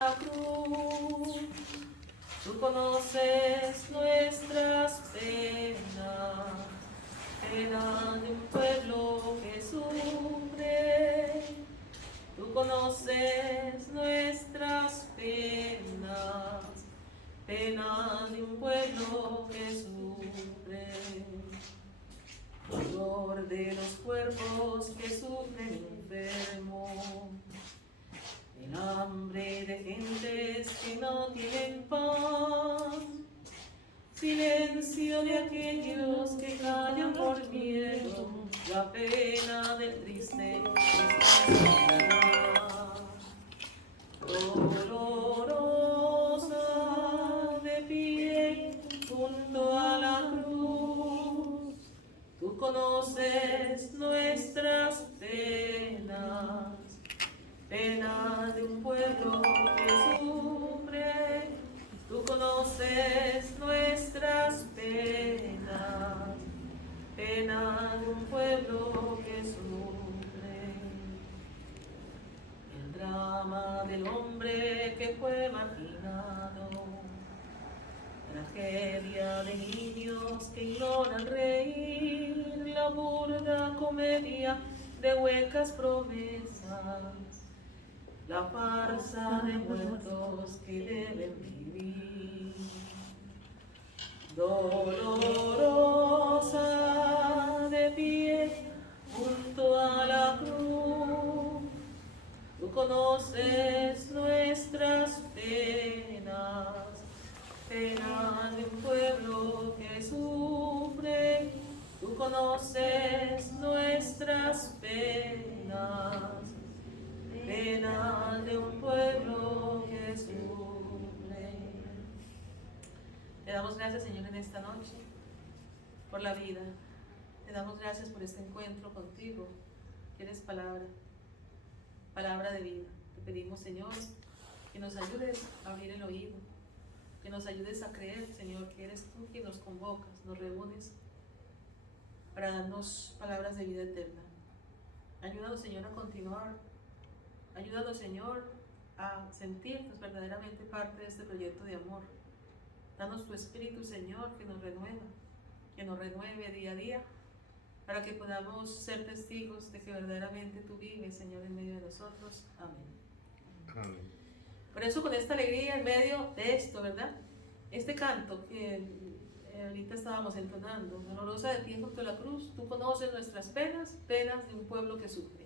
La cruz, tú conoces nuestras penas, penas de un pueblo que sufre. Tú conoces nuestras penas, penas de un pueblo que sufre. Dolor de los cuerpos que sufren enfermos, el hambre de gentes que no tienen pan, silencio de aquellos que callan por miedo, la pena del triste que se soledad. Dolorosa de pie junto a la cruz, tú conoces nuestras penas, penas de un pueblo que sufre. Tú conoces nuestras penas, penas de un pueblo que sufre. El drama del hombre que fue marginado, tragedia de niños que ignoran reír, la burda comedia de huecas promesas, la farsa de muertos que deben vivir. Dolorosa de pie junto a la cruz, tú conoces nuestras penas, penas de un pueblo que sufre. Tú conoces nuestras penas, penas de un pueblo que sufre. Te damos gracias, Señor, en esta noche por la vida. Te damos gracias por este encuentro contigo, que eres palabra, palabra de vida. Te pedimos, Señor, que nos ayudes a abrir el oído, que nos ayudes a creer, Señor, que eres tú quien nos convocas, nos reúnes para darnos palabras de vida eterna. Ayúdanos, Señor, a continuar. Ayúdanos, Señor, a sentirnos verdaderamente parte de este proyecto de amor. Danos tu Espíritu, Señor, que nos renueve día a día, para que podamos ser testigos de que verdaderamente tú vives, Señor, en medio de nosotros. Amén. Amén. Por eso, con esta alegría en medio de esto, ¿verdad? Este canto que ahorita estábamos entonando, dolorosa de pie junto a la cruz, tú conoces nuestras penas, penas de un pueblo que sufre.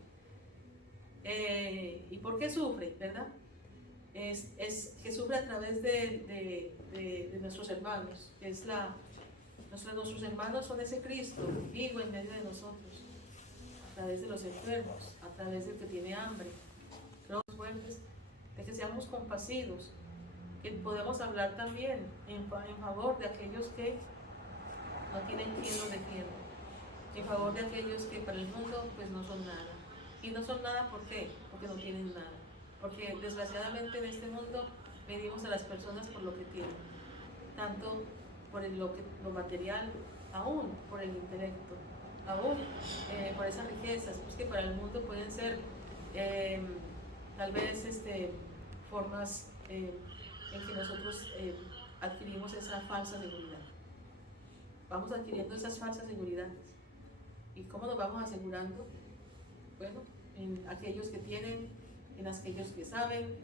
¿Y por qué sufre, verdad? Es que sufre a través de nuestros hermanos. Nuestros hermanos son ese Cristo vivo en medio de nosotros, a través de los enfermos, a través del que tiene hambre, los fuertes, de que seamos compasivos, que podemos hablar también en favor de aquellos que no tienen quien los defienda, en favor de aquellos que para el mundo pues no son nada. Y no son nada, ¿por qué? Porque no tienen nada. Porque desgraciadamente en este mundo medimos a las personas por lo que tienen, tanto por lo material, aún por el intelecto, aún por esas riquezas, pues que para el mundo pueden ser tal vez formas en que nosotros adquirimos esa falsa seguridad. Vamos adquiriendo esas falsas seguridades. ¿Y cómo nos vamos asegurando? Bueno, en aquellos que tienen, en aquellos que saben,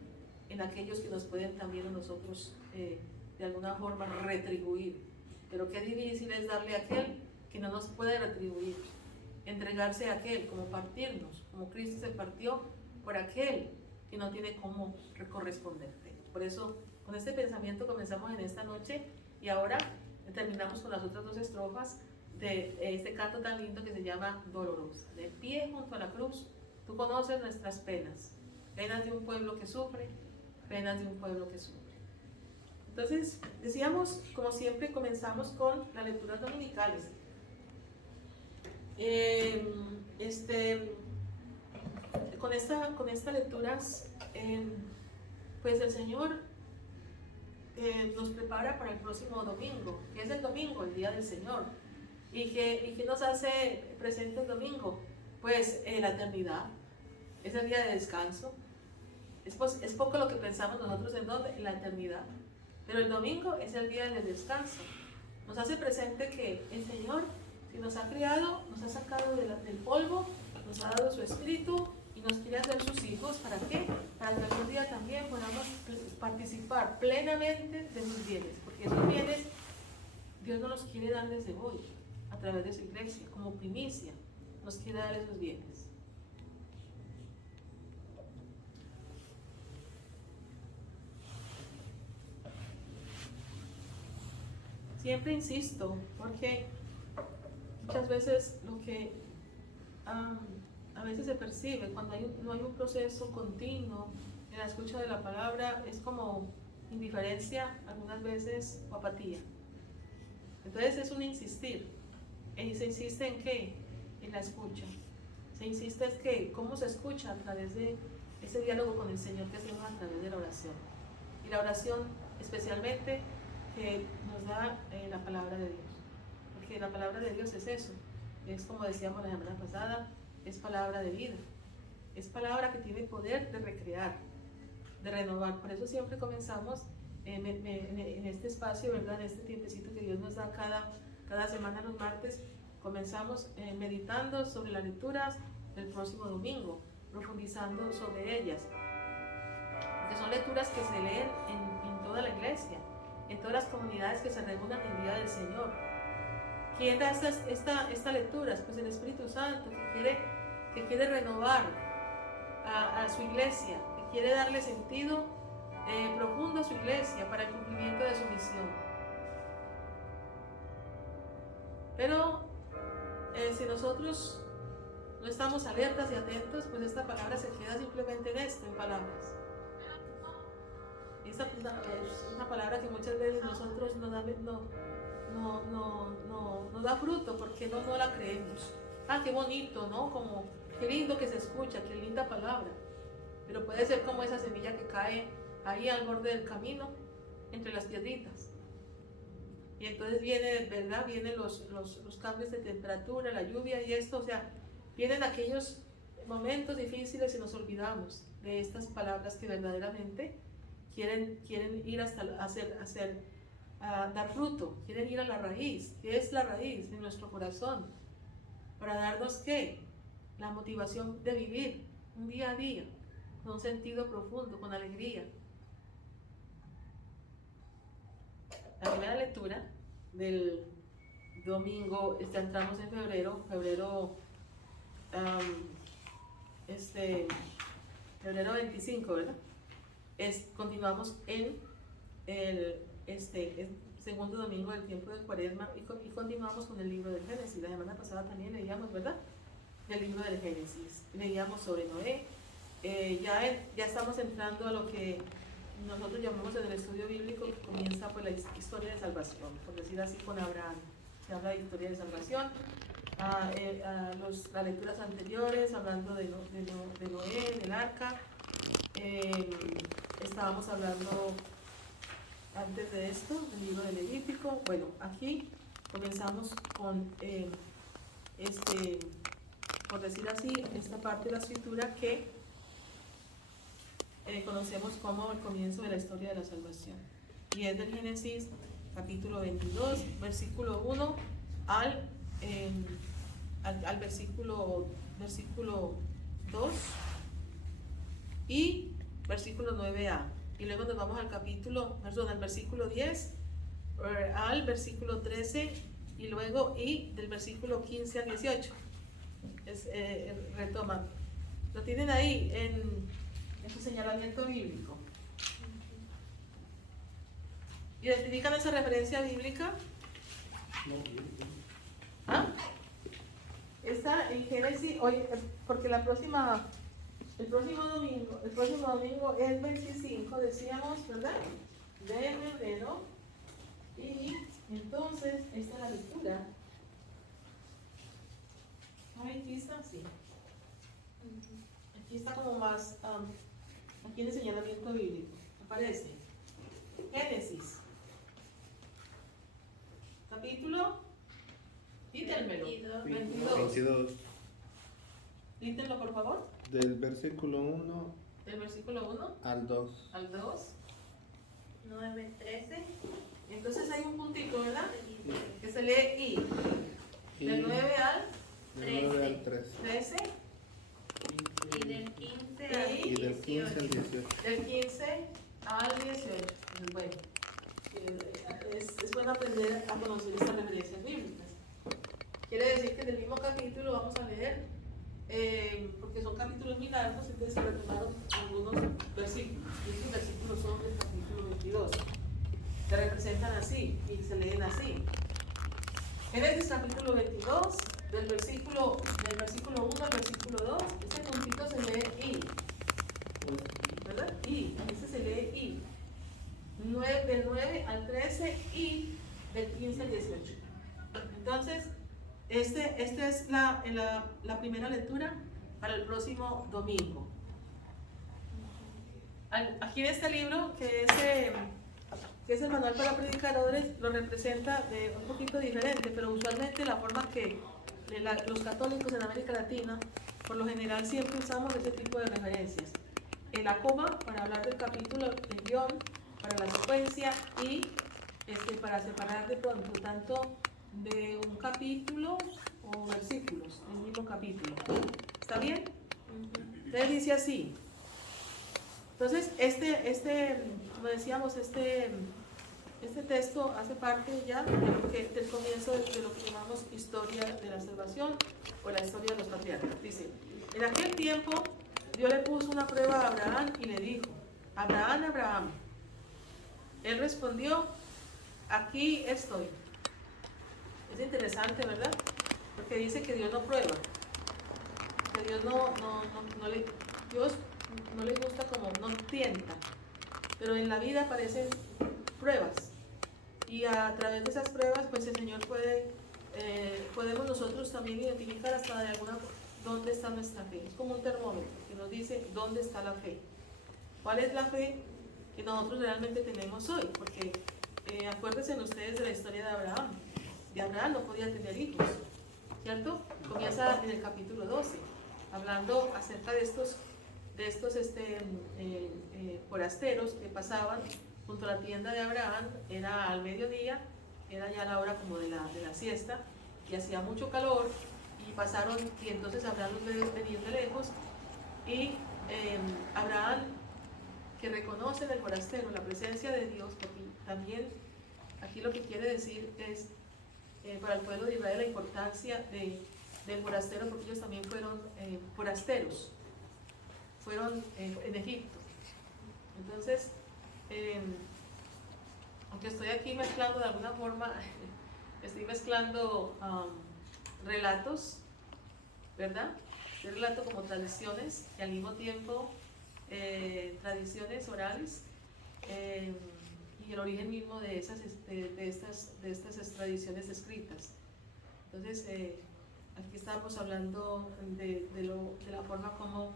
en aquellos que nos pueden también a nosotros de alguna forma retribuir. Pero qué difícil es darle a aquel que no nos puede retribuir, entregarse a aquel, como partirnos, como Cristo se partió por aquel que no tiene cómo corresponderte. Por eso, con este pensamiento comenzamos en esta noche y ahora terminamos con las otras dos estrofas de este canto tan lindo que se llama Dolorosa. De pie junto a la cruz, tú conoces nuestras penas, penas de un pueblo que sufre, penas de un pueblo que sufre. Entonces, decíamos, como siempre, comenzamos con las lecturas dominicales. Con estas lecturas, pues el Señor nos prepara para el próximo domingo, que es el domingo, el día del Señor. ¿Y qué nos hace presente el domingo? Pues la eternidad, es el día de descanso. Es poco lo que pensamos nosotros en dónde, en la eternidad. Pero el domingo es el día del descanso. Nos hace presente que el Señor, si nos ha creado, nos ha sacado del polvo, nos ha dado su espíritu y nos quiere hacer sus hijos. ¿Para qué? Para que algún día también podamos participar plenamente de sus bienes. Porque esos bienes Dios no los quiere dar desde hoy, a través de su iglesia, como primicia. Nos quiere dar esos bienes. Siempre insisto, porque muchas veces lo que a veces se percibe cuando no hay un proceso continuo en la escucha de la palabra es como indiferencia, algunas veces, o apatía. Entonces es un insistir. ¿Y se insiste en qué? En la escucha. Se insiste es que cómo se escucha a través de ese diálogo con el Señor que hacemos a través de la oración. Y la oración especialmente que nos da la palabra de Dios. Porque la palabra de Dios es eso. Es como decíamos la semana pasada, es palabra de vida. Es palabra que tiene poder de recrear, de renovar. Por eso siempre comenzamos en este espacio, ¿verdad? En este tiempecito que Dios nos da cada semana los martes, comenzamos meditando sobre las lecturas del próximo domingo, profundizando sobre ellas. Porque son lecturas que se leen en toda la iglesia, en todas las comunidades que se reúnan en Día del Señor. ¿Quién da estas lecturas? Pues el Espíritu Santo, que quiere renovar a su iglesia, que quiere darle sentido profundo a su iglesia para el cumplimiento de su misión. Pero si nosotros no estamos alertas y atentos, pues esta palabra se queda simplemente en esto, en palabras. Y esta es una palabra que muchas veces nosotros no da fruto porque no la creemos. Qué bonito, ¿no? Como, qué lindo que se escucha, qué linda palabra. Pero puede ser como esa semilla que cae ahí al borde del camino, entre las piedritas. Y entonces vienen los cambios de temperatura, la lluvia y esto, o sea, vienen aquellos momentos difíciles y nos olvidamos de estas palabras que verdaderamente quieren ir hasta dar fruto, quieren ir a la raíz. ¿Qué es la raíz? De nuestro corazón, para darnos ¿qué? La motivación de vivir un día a día, con un sentido profundo, con alegría. La primera lectura del domingo, entramos en febrero 25, ¿verdad? Continuamos en el segundo domingo del tiempo de Cuaresma y continuamos con el libro del Génesis. La semana pasada también leíamos, ¿verdad? Del libro del Génesis. Leíamos sobre Noé. Ya estamos entrando a lo que nosotros llamamos en el estudio bíblico, que comienza pues la historia de salvación, por decir así, con Abraham. Se habla de historia de salvación. Las lecturas anteriores, hablando de Noé, del arca. Estábamos hablando antes de esto del libro de Levítico. Bueno, aquí comenzamos con por decir así, esta parte de la escritura que conocemos como el comienzo de la historia de la salvación, y es del Génesis capítulo 22, versículo 1 al versículo 2 y versículo 9a, y luego nos vamos al versículo 10 al versículo 13 y luego del versículo 15 al 18. Retoma. Lo tienen ahí en su señalamiento bíblico. ¿Identifican esa referencia bíblica? Está en Génesis, hoy, porque el próximo domingo es 25, decíamos, ¿verdad? De febrero. Y entonces, esta es la lectura. Aquí está, sí. Aquí está como más, aquí en el señalamiento bíblico, aparece Génesis, capítulo 10. 22. 22. Dítenlo, por favor. Del versículo 1 Del versículo 1 al 2. al 2. 9, 13. Entonces hay un puntito, ¿verdad? Que se lee I. Del 9 al Del 9 al 13. 13. Y del 15 al Y del 15 al 18. Del 15 al 18. Bueno, es bueno aprender a conocer estas referencias bíblicas. Quiere decir que en el mismo capítulo vamos a leer, porque son capítulos muy largos, entonces se retomaron algunos versículos. Y estos versículos son del capítulo 22. Se representan así y se leen así. Génesis capítulo 22, del versículo 1 al versículo 2, este puntito se lee I. ¿Verdad? I, ese se lee I. Del 9 al 13 y del 15 al 18. Entonces, esta es la primera lectura para el próximo domingo. Aquí en este libro, que es el manual para predicadores, lo representa de un poquito diferente, pero usualmente la forma que los católicos en América Latina, por lo general siempre usamos ese tipo de referencias. La coma para hablar del capítulo, el guión para la secuencia y para separar de pronto tanto de un capítulo o versículos del mismo capítulo. ¿Está bien? Entonces dice así. Entonces, como decíamos, este texto hace parte ya del comienzo de lo que llamamos historia de la salvación o la historia de los patriarcas. Dice, en aquel tiempo Dios le puso una prueba a Abraham y le dijo, Abraham, Abraham. Él respondió, aquí estoy. Es interesante, ¿verdad? Porque dice que Dios no prueba, que Dios Dios no le gusta como, no tienta, pero en la vida aparecen pruebas y a través de esas pruebas pues el Señor podemos nosotros también identificar hasta de alguna dónde está nuestra fe. Es como un termómetro que nos dice dónde está la fe, cuál es la fe que nosotros realmente tenemos hoy, porque acuérdense ustedes de la historia de Abraham. De Abraham no podía tener hijos, ¿cierto? Comienza en el capítulo 12, hablando acerca de estos forasteros que pasaban junto a la tienda de Abraham. Era al mediodía, era ya la hora como de la siesta, y hacía mucho calor, y pasaron, y entonces Abraham los ve venir de lejos, y Abraham, que reconoce en el forastero la presencia de Dios, porque también aquí lo que quiere decir es para el pueblo de Israel la importancia del forastero, porque ellos también fueron forasteros, fueron en Egipto. Entonces, aunque estoy aquí mezclando de alguna forma, estoy mezclando relatos, ¿verdad? Este relato como tradiciones y al mismo tiempo tradiciones orales y el origen mismo de estas tradiciones escritas. Entonces, aquí estamos hablando de la forma como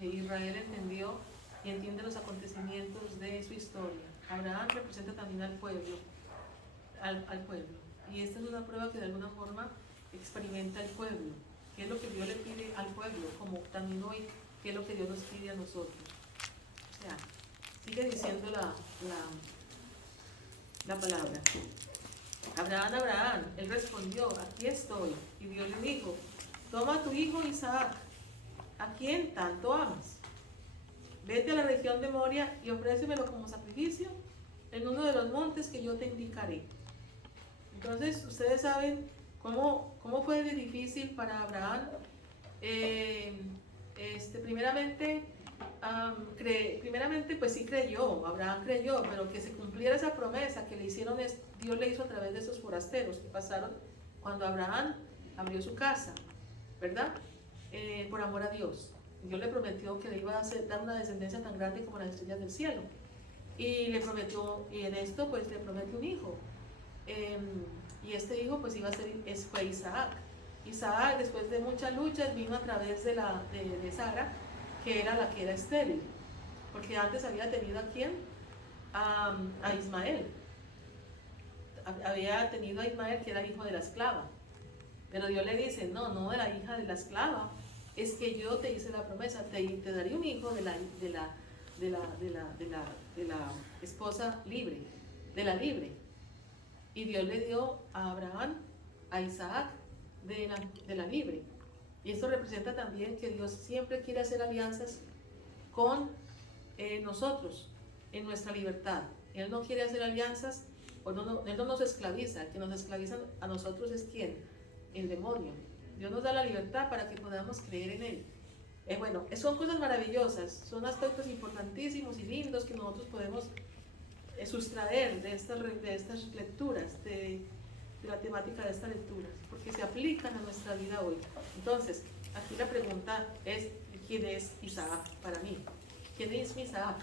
Israel entendió y entiende los acontecimientos de su historia. Abraham representa también al pueblo, y esta es una prueba que de alguna forma experimenta el pueblo. ¿Qué es lo que Dios le pide al pueblo? Como también hoy, ¿qué es lo que Dios nos pide a nosotros? O sea, sigue diciendo la palabra. Abraham, Abraham, él respondió, aquí estoy. Y Dios le dijo, toma a tu hijo Isaac, a quien tanto amas. Vete a la región de Moria y ofrécemelo como sacrificio en uno de los montes que yo te indicaré. Entonces, ustedes saben cómo fue de difícil para Abraham. Primeramente, pues sí creyó, Abraham creyó, pero que se cumpliera esa promesa que le hicieron, Dios le hizo a través de esos forasteros que pasaron cuando Abraham abrió su casa, ¿verdad? Por amor a Dios. Dios le prometió que le iba a dar una descendencia tan grande como las estrellas del cielo. Y le prometió, y en esto pues le prometió un hijo. Y este hijo pues fue Isaac. Isaac, después de muchas luchas, vino a través de Sara, que era la que era estéril, porque antes había tenido a Ismael. Había tenido a Ismael, que era hijo de la esclava. Pero Dios le dice, no, no de la hija de la esclava, es que yo te hice la promesa, te daré un hijo de la esposa libre, de la libre. Y Dios le dio a Abraham, a Isaac, de la libre. Y esto representa también que Dios siempre quiere hacer alianzas con nosotros, en nuestra libertad. Él no quiere hacer alianzas, Él no nos esclaviza. El que nos esclaviza a nosotros es ¿quién? El demonio. Dios nos da la libertad para que podamos creer en Él. Bueno, son cosas maravillosas, son aspectos importantísimos y lindos que nosotros podemos sustraer de estas lecturas, de la temática de estas lecturas, porque se aplican a nuestra vida hoy. Entonces, aquí la pregunta es, ¿quién es Isaac para mí? ¿Quién es mi Isaac?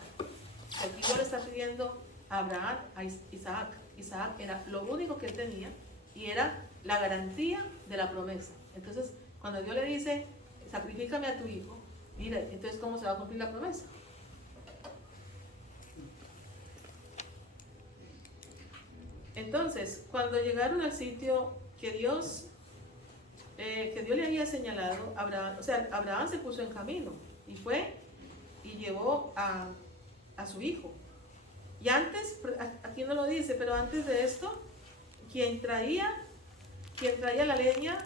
Aquí Dios le está pidiendo a Abraham, a Isaac. Isaac era lo único que él tenía y era la garantía de la promesa. Entonces, cuando Dios le dice, sacrifícame a tu hijo, mira, entonces ¿cómo se va a cumplir la promesa? Entonces, cuando llegaron al sitio que Dios le había señalado, Abraham se puso en camino y fue y llevó a su hijo. Y antes, aquí no lo dice, pero antes de esto, quien traía la leña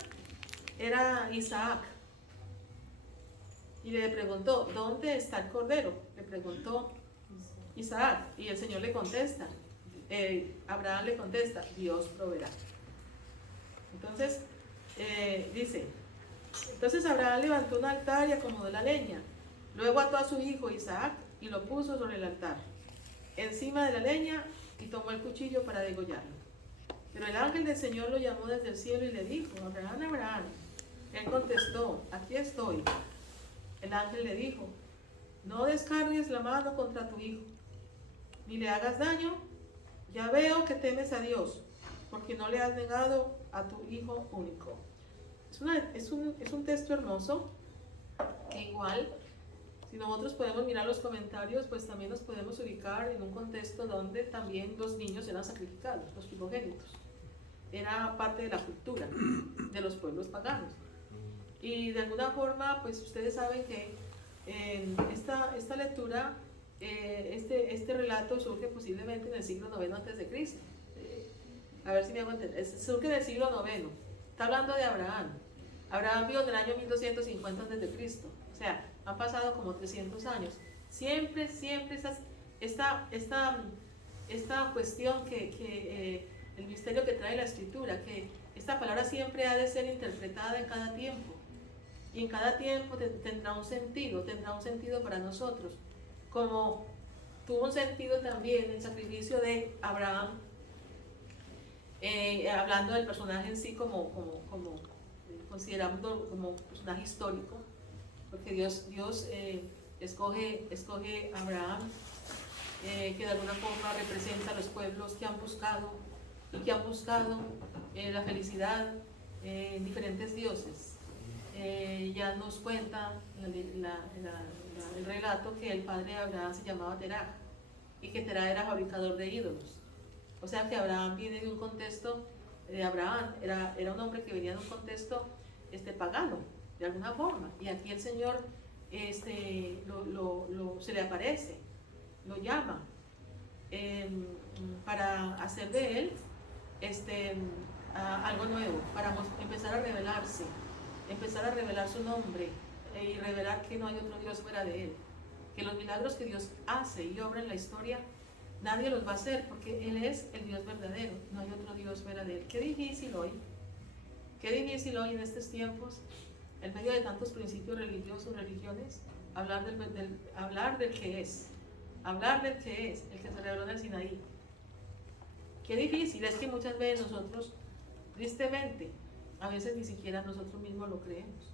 era Isaac. Y le preguntó, ¿dónde está el cordero? Le preguntó Isaac. Y el Señor le contesta, Abraham le contesta, Dios proveerá. Entonces, dice, entonces Abraham levantó un altar y acomodó la leña. Luego ató a su hijo Isaac y lo puso sobre el altar, encima de la leña, y tomó el cuchillo para degollarlo. Pero el ángel del Señor lo llamó desde el cielo y le dijo, Abraham, Abraham. Él contestó, aquí estoy. El ángel le dijo, no descargues la mano contra tu hijo, ni le hagas daño. Ya veo que temes a Dios, porque no le has negado a tu hijo único. Es un texto hermoso, que igual, si nosotros podemos mirar los comentarios, pues también nos podemos ubicar en un contexto donde también los niños eran sacrificados, los primogénitos. Era parte de la cultura de los pueblos paganos. Y de alguna forma, pues ustedes saben que en esta lectura, este relato surge posiblemente en el siglo IX a.C. A ver si me hago entender. Surge en el siglo IX. Está hablando de Abraham. Abraham vivió en el año 1250 a.C. O sea, han pasado como 300 años. Siempre esta cuestión que el misterio que trae la escritura, que esta palabra siempre ha de ser interpretada en cada tiempo. Y en cada tiempo tendrá un sentido para nosotros. Como tuvo un sentido también el sacrificio de Abraham, hablando del personaje en sí como considerándolo como personaje histórico, porque Dios escoge a Abraham, que de alguna forma representa a los pueblos que han buscado la felicidad en diferentes dioses. Ya nos cuenta el relato que el padre de Abraham se llamaba Terah, y que Terah era fabricador de ídolos. O sea que Abraham viene de un contexto, Abraham era un hombre que venía de un contexto pagano, de alguna forma. Y aquí el Señor se le aparece, lo llama para hacer de él algo nuevo, para empezar a revelarse, empezar a revelar su nombre y revelar que no hay otro Dios fuera de él, que los milagros que Dios hace y obra en la historia nadie los va a hacer, porque Él es el Dios verdadero, no hay otro Dios fuera de Él. Qué difícil hoy en estos tiempos, en medio de tantos principios religiosos, religiones, hablar del que es, el que se reveló en el Sinaí. Qué difícil, es que muchas veces nosotros, tristemente, a veces ni siquiera nosotros mismos lo creemos,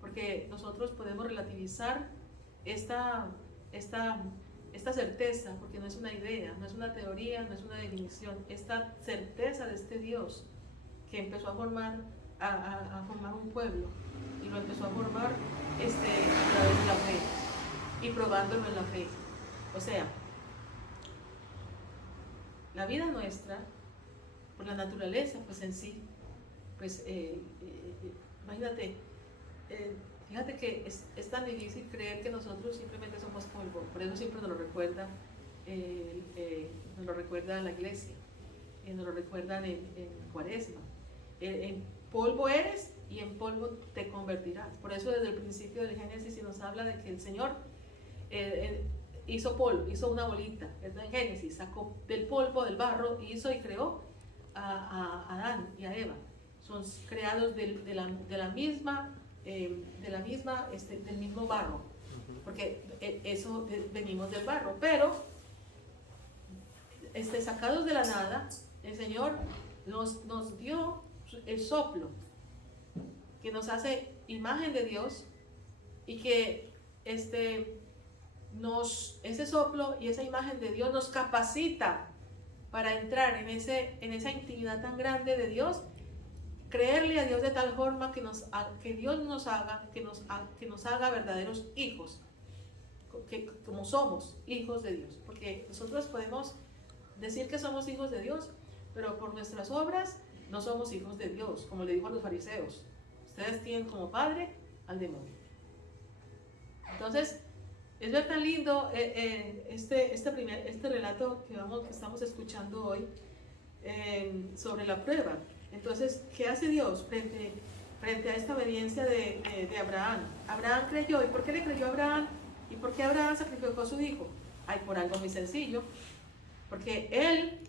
porque nosotros podemos relativizar esta certeza, porque no es una idea, no es una teoría, no es una definición, esta certeza de este Dios que empezó a formar un pueblo, y lo empezó a formar a través de la fe y probándolo en la fe. O sea, la vida nuestra, por la naturaleza pues en sí, pues imagínate, fíjate que es tan difícil creer que nosotros simplemente somos polvo, por eso siempre nos lo recuerda, la iglesia, nos lo recuerdan en Cuaresma. En polvo eres y en polvo te convertirás. Por eso desde el principio del Génesis se nos habla de que el Señor hizo polvo, hizo una bolita, ¿verdad? En Génesis sacó del polvo, del barro, hizo y creó a Adán y a Eva. Son creados del mismo barro, porque eso venimos del barro, pero sacados de la nada, el Señor nos dio el soplo que nos hace imagen de Dios y que ese soplo y esa imagen de Dios nos capacita para entrar en esa intimidad tan grande de Dios, creerle a Dios de tal forma que Dios nos haga verdaderos hijos, como somos hijos de Dios, porque nosotros podemos decir que somos hijos de Dios, pero por nuestras obras no somos hijos de Dios, como le dijo a los fariseos: ustedes tienen como padre al demonio. Entonces, es ver tan lindo este relato que estamos escuchando hoy sobre la prueba. Entonces, ¿qué hace Dios frente a esta obediencia de Abraham? Abraham creyó. ¿Y por qué le creyó a Abraham? ¿Y por qué Abraham sacrificó a su hijo? Ay, por algo muy sencillo. Porque él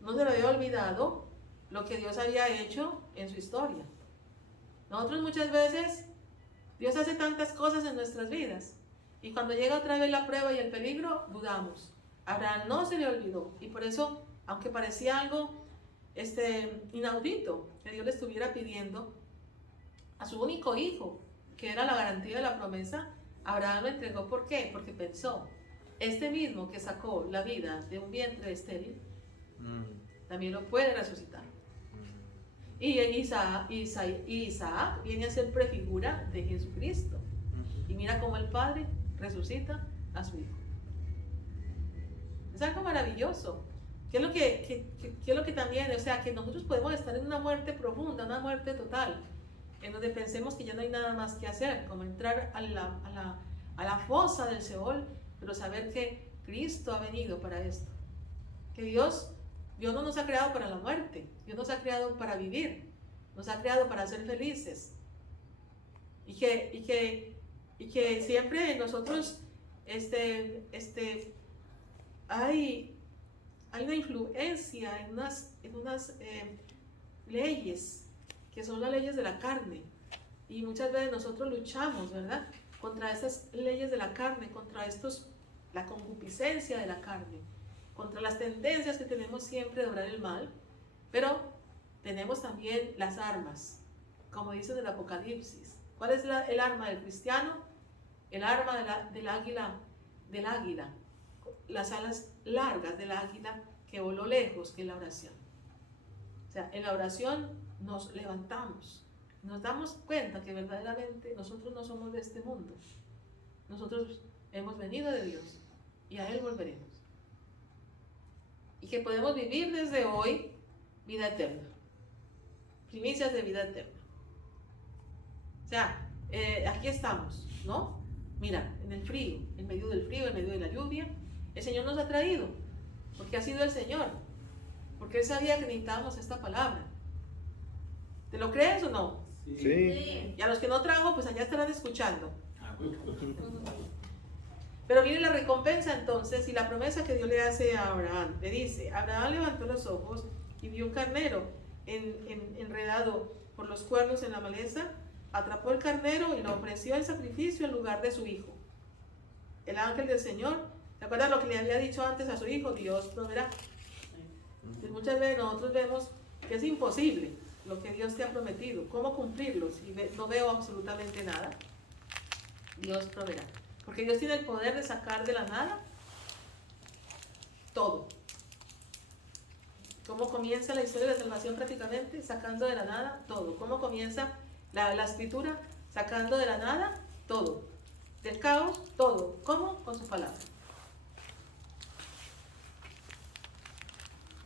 no se le había olvidado lo que Dios había hecho en su historia. Nosotros muchas veces, Dios hace tantas cosas en nuestras vidas, y cuando llega otra vez la prueba y el peligro, dudamos. Abraham no se le olvidó, y por eso, aunque parecía algo inaudito que Dios le estuviera pidiendo a su único hijo, que era la garantía de la promesa, Abraham lo entregó. ¿Por qué? Porque pensó: este mismo que sacó la vida de un vientre estéril, también lo puede resucitar. Y Isaac viene a ser prefigura de Jesucristo. Y mira cómo el Padre resucita a su Hijo. Es algo maravilloso. ¿Qué es lo que también? O sea, que nosotros podemos estar en una muerte profunda, una muerte total, en donde pensemos que ya no hay nada más que hacer, como entrar a la fosa del Seol, pero saber que Cristo ha venido para esto. Que Dios no nos ha creado para la muerte, Dios nos ha creado para vivir, nos ha creado para ser felices. Y que siempre nosotros hay una influencia en unas leyes que son las leyes de la carne, y muchas veces nosotros luchamos, ¿verdad?, contra esas leyes de la carne, contra la concupiscencia de la carne, contra las tendencias que tenemos siempre de obrar el mal. Pero tenemos también las armas, como dice en el Apocalipsis. ¿Cuál es el arma del cristiano? El arma del águila, las alas largas del águila que voló lejos, que es la oración. O sea, en la oración nos levantamos, nos damos cuenta que verdaderamente nosotros no somos de este mundo. Nosotros hemos venido de Dios y a Él volveremos. Y que podemos vivir desde hoy vida eterna, primicias de vida eterna. O sea, aquí estamos, ¿no? Mira, en el frío, en medio del frío, en medio de la lluvia, el Señor nos ha traído, porque ha sido el Señor, porque Él sabía que necesitábamos esta palabra. ¿Te lo crees o no? Sí. Y a los que no trajo, pues allá estarán escuchando. Pero viene la recompensa entonces, y la promesa que Dios le hace a Abraham. Le dice: Abraham levantó los ojos y vio un carnero enredado por los cuernos en la maleza, atrapó el carnero y lo ofreció en sacrificio en lugar de su hijo. El ángel del Señor, ¿te acuerdas lo que le había dicho antes a su hijo? Dios proveerá. Entonces, muchas veces nosotros vemos que es imposible lo que Dios te ha prometido. ¿Cómo cumplirlo? Si no veo absolutamente nada, Dios proveerá. Porque Dios tiene el poder de sacar de la nada todo. ¿Cómo comienza la historia de la salvación? Prácticamente sacando de la nada todo. ¿Cómo comienza la escritura? Sacando de la nada todo. Del caos, todo. ¿Cómo? Con su palabra.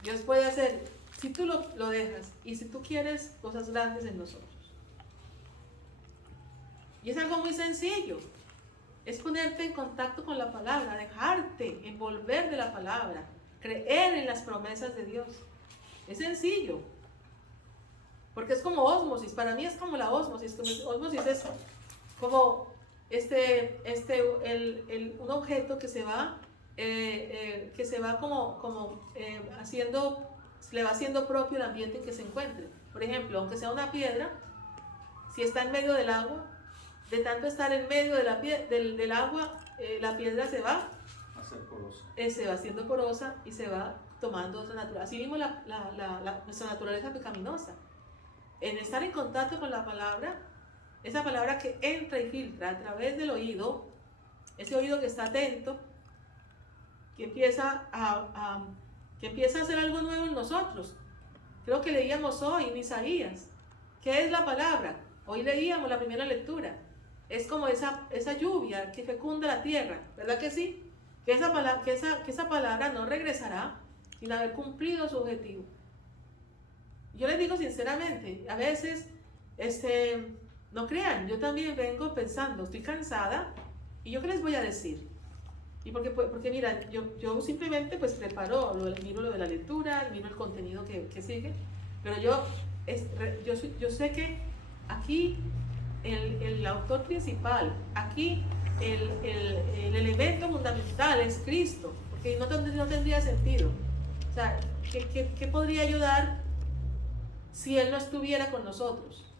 Dios puede hacer si tú lo dejas y si tú quieres cosas grandes en nosotros. Y es algo muy sencillo. Es ponerte en contacto con la palabra, dejarte envolver de la palabra, creer en las promesas de Dios. Es sencillo. Porque es como ósmosis. Para mí es como la ósmosis. Ósmosis es como un objeto que se va haciendo, le va haciendo propio el ambiente en que se encuentre. Por ejemplo, aunque sea una piedra, si está en medio del agua, de tanto estar en medio de del agua, la piedra se va haciendo porosa y se va tomando otra naturaleza. Así mismo nuestra naturaleza pecaminosa. En estar en contacto con la palabra, esa palabra que entra y filtra a través del oído, ese oído que está atento, que empieza a hacer algo nuevo en nosotros. Creo que leíamos hoy en Isaías. ¿Qué es la palabra? Hoy leíamos la primera lectura. Es como esa lluvia que fecunda la tierra, ¿verdad que sí? Que esa palabra no regresará sin haber cumplido su objetivo. Yo les digo sinceramente, a veces, no crean, yo también vengo pensando, estoy cansada, y yo qué les voy a decir. Y porque mira, yo simplemente pues preparo, miro lo de la lectura, miro el contenido que sigue, pero yo sé que aquí el autor principal, aquí el elemento fundamental es Cristo, porque no tendría sentido. O sea, ¿qué podría ayudar si Él no estuviera con nosotros?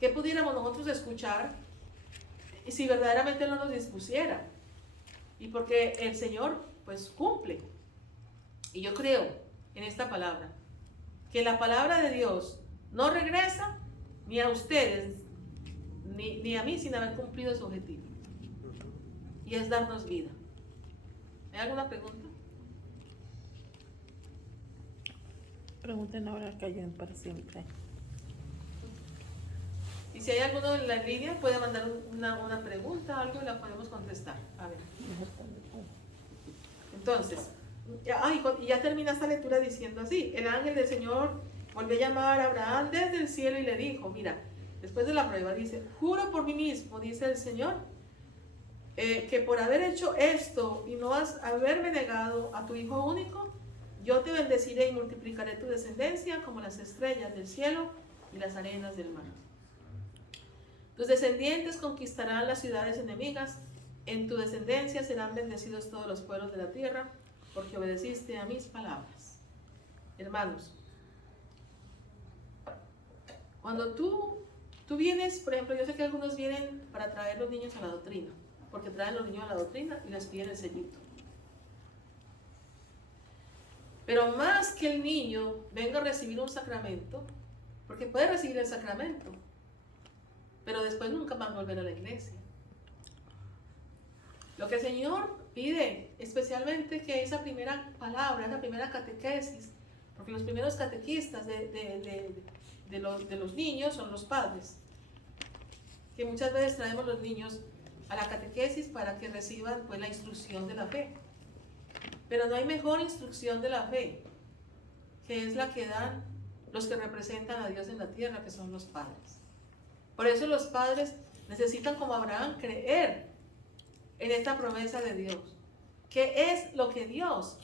¿Qué pudiéramos nosotros escuchar si verdaderamente Él no nos dispusiera? Y porque el Señor pues cumple. Y yo creo en esta palabra, que la palabra de Dios no regresa ni a ustedes ni a mí sin haber cumplido su objetivo, y es darnos vida. ¿Hay alguna pregunta? Pregunten ahora, callen para siempre. Y si hay alguno en la línea, puede mandar una pregunta, algo, y la podemos contestar. A ver. Entonces, ya termina esta lectura diciendo así: el ángel del Señor volvió a llamar a Abraham desde el cielo y le dijo, mira, después de la prueba, dice, juro por mí mismo, dice el Señor, que por haber hecho esto y no haberme negado a tu hijo único, yo te bendeciré y multiplicaré tu descendencia como las estrellas del cielo y las arenas del mar. Tus descendientes conquistarán las ciudades enemigas, en tu descendencia serán bendecidos todos los pueblos de la tierra, porque obedeciste a mis palabras. Hermanos, cuando tú vienes, por ejemplo, yo sé que algunos vienen para traer los niños a la doctrina, porque traen los niños a la doctrina y les piden el sellito. Pero más que el niño venga a recibir un sacramento, porque puede recibir el sacramento, pero después nunca va a volver a la iglesia. Lo que el Señor pide, especialmente que esa primera palabra, esa primera catequesis, porque los primeros catequistas de los niños son los padres, que muchas veces traemos los niños a la catequesis para que reciban pues la instrucción de la fe. Pero no hay mejor instrucción de la fe, que es la que dan los que representan a Dios en la tierra, que son los padres. Por eso los padres necesitan, como Abraham, creer en esta promesa de Dios. ¿Qué es lo que Dios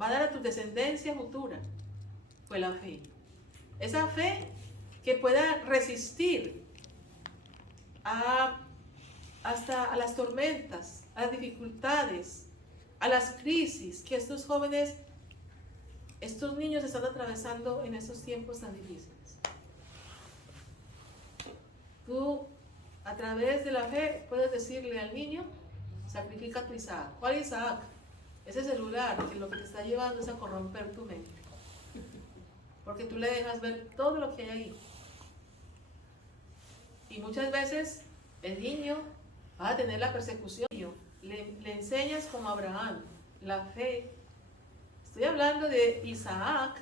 va a dar a tu descendencia futura? Pues la fe. Esa fe que pueda resistir hasta a las tormentas, a las dificultades, a las crisis que estos jóvenes, estos niños están atravesando en estos tiempos tan difíciles. Tú, a través de la fe, puedes decirle al niño, sacrifica a tu Isaac. ¿Cuál Isaac? Ese celular que lo que te está llevando es a corromper tu mente. Porque tú le dejas ver todo lo que hay ahí. Y muchas veces el niño va a tener la persecución. Le enseñas como Abraham la fe. Estoy hablando de Isaac,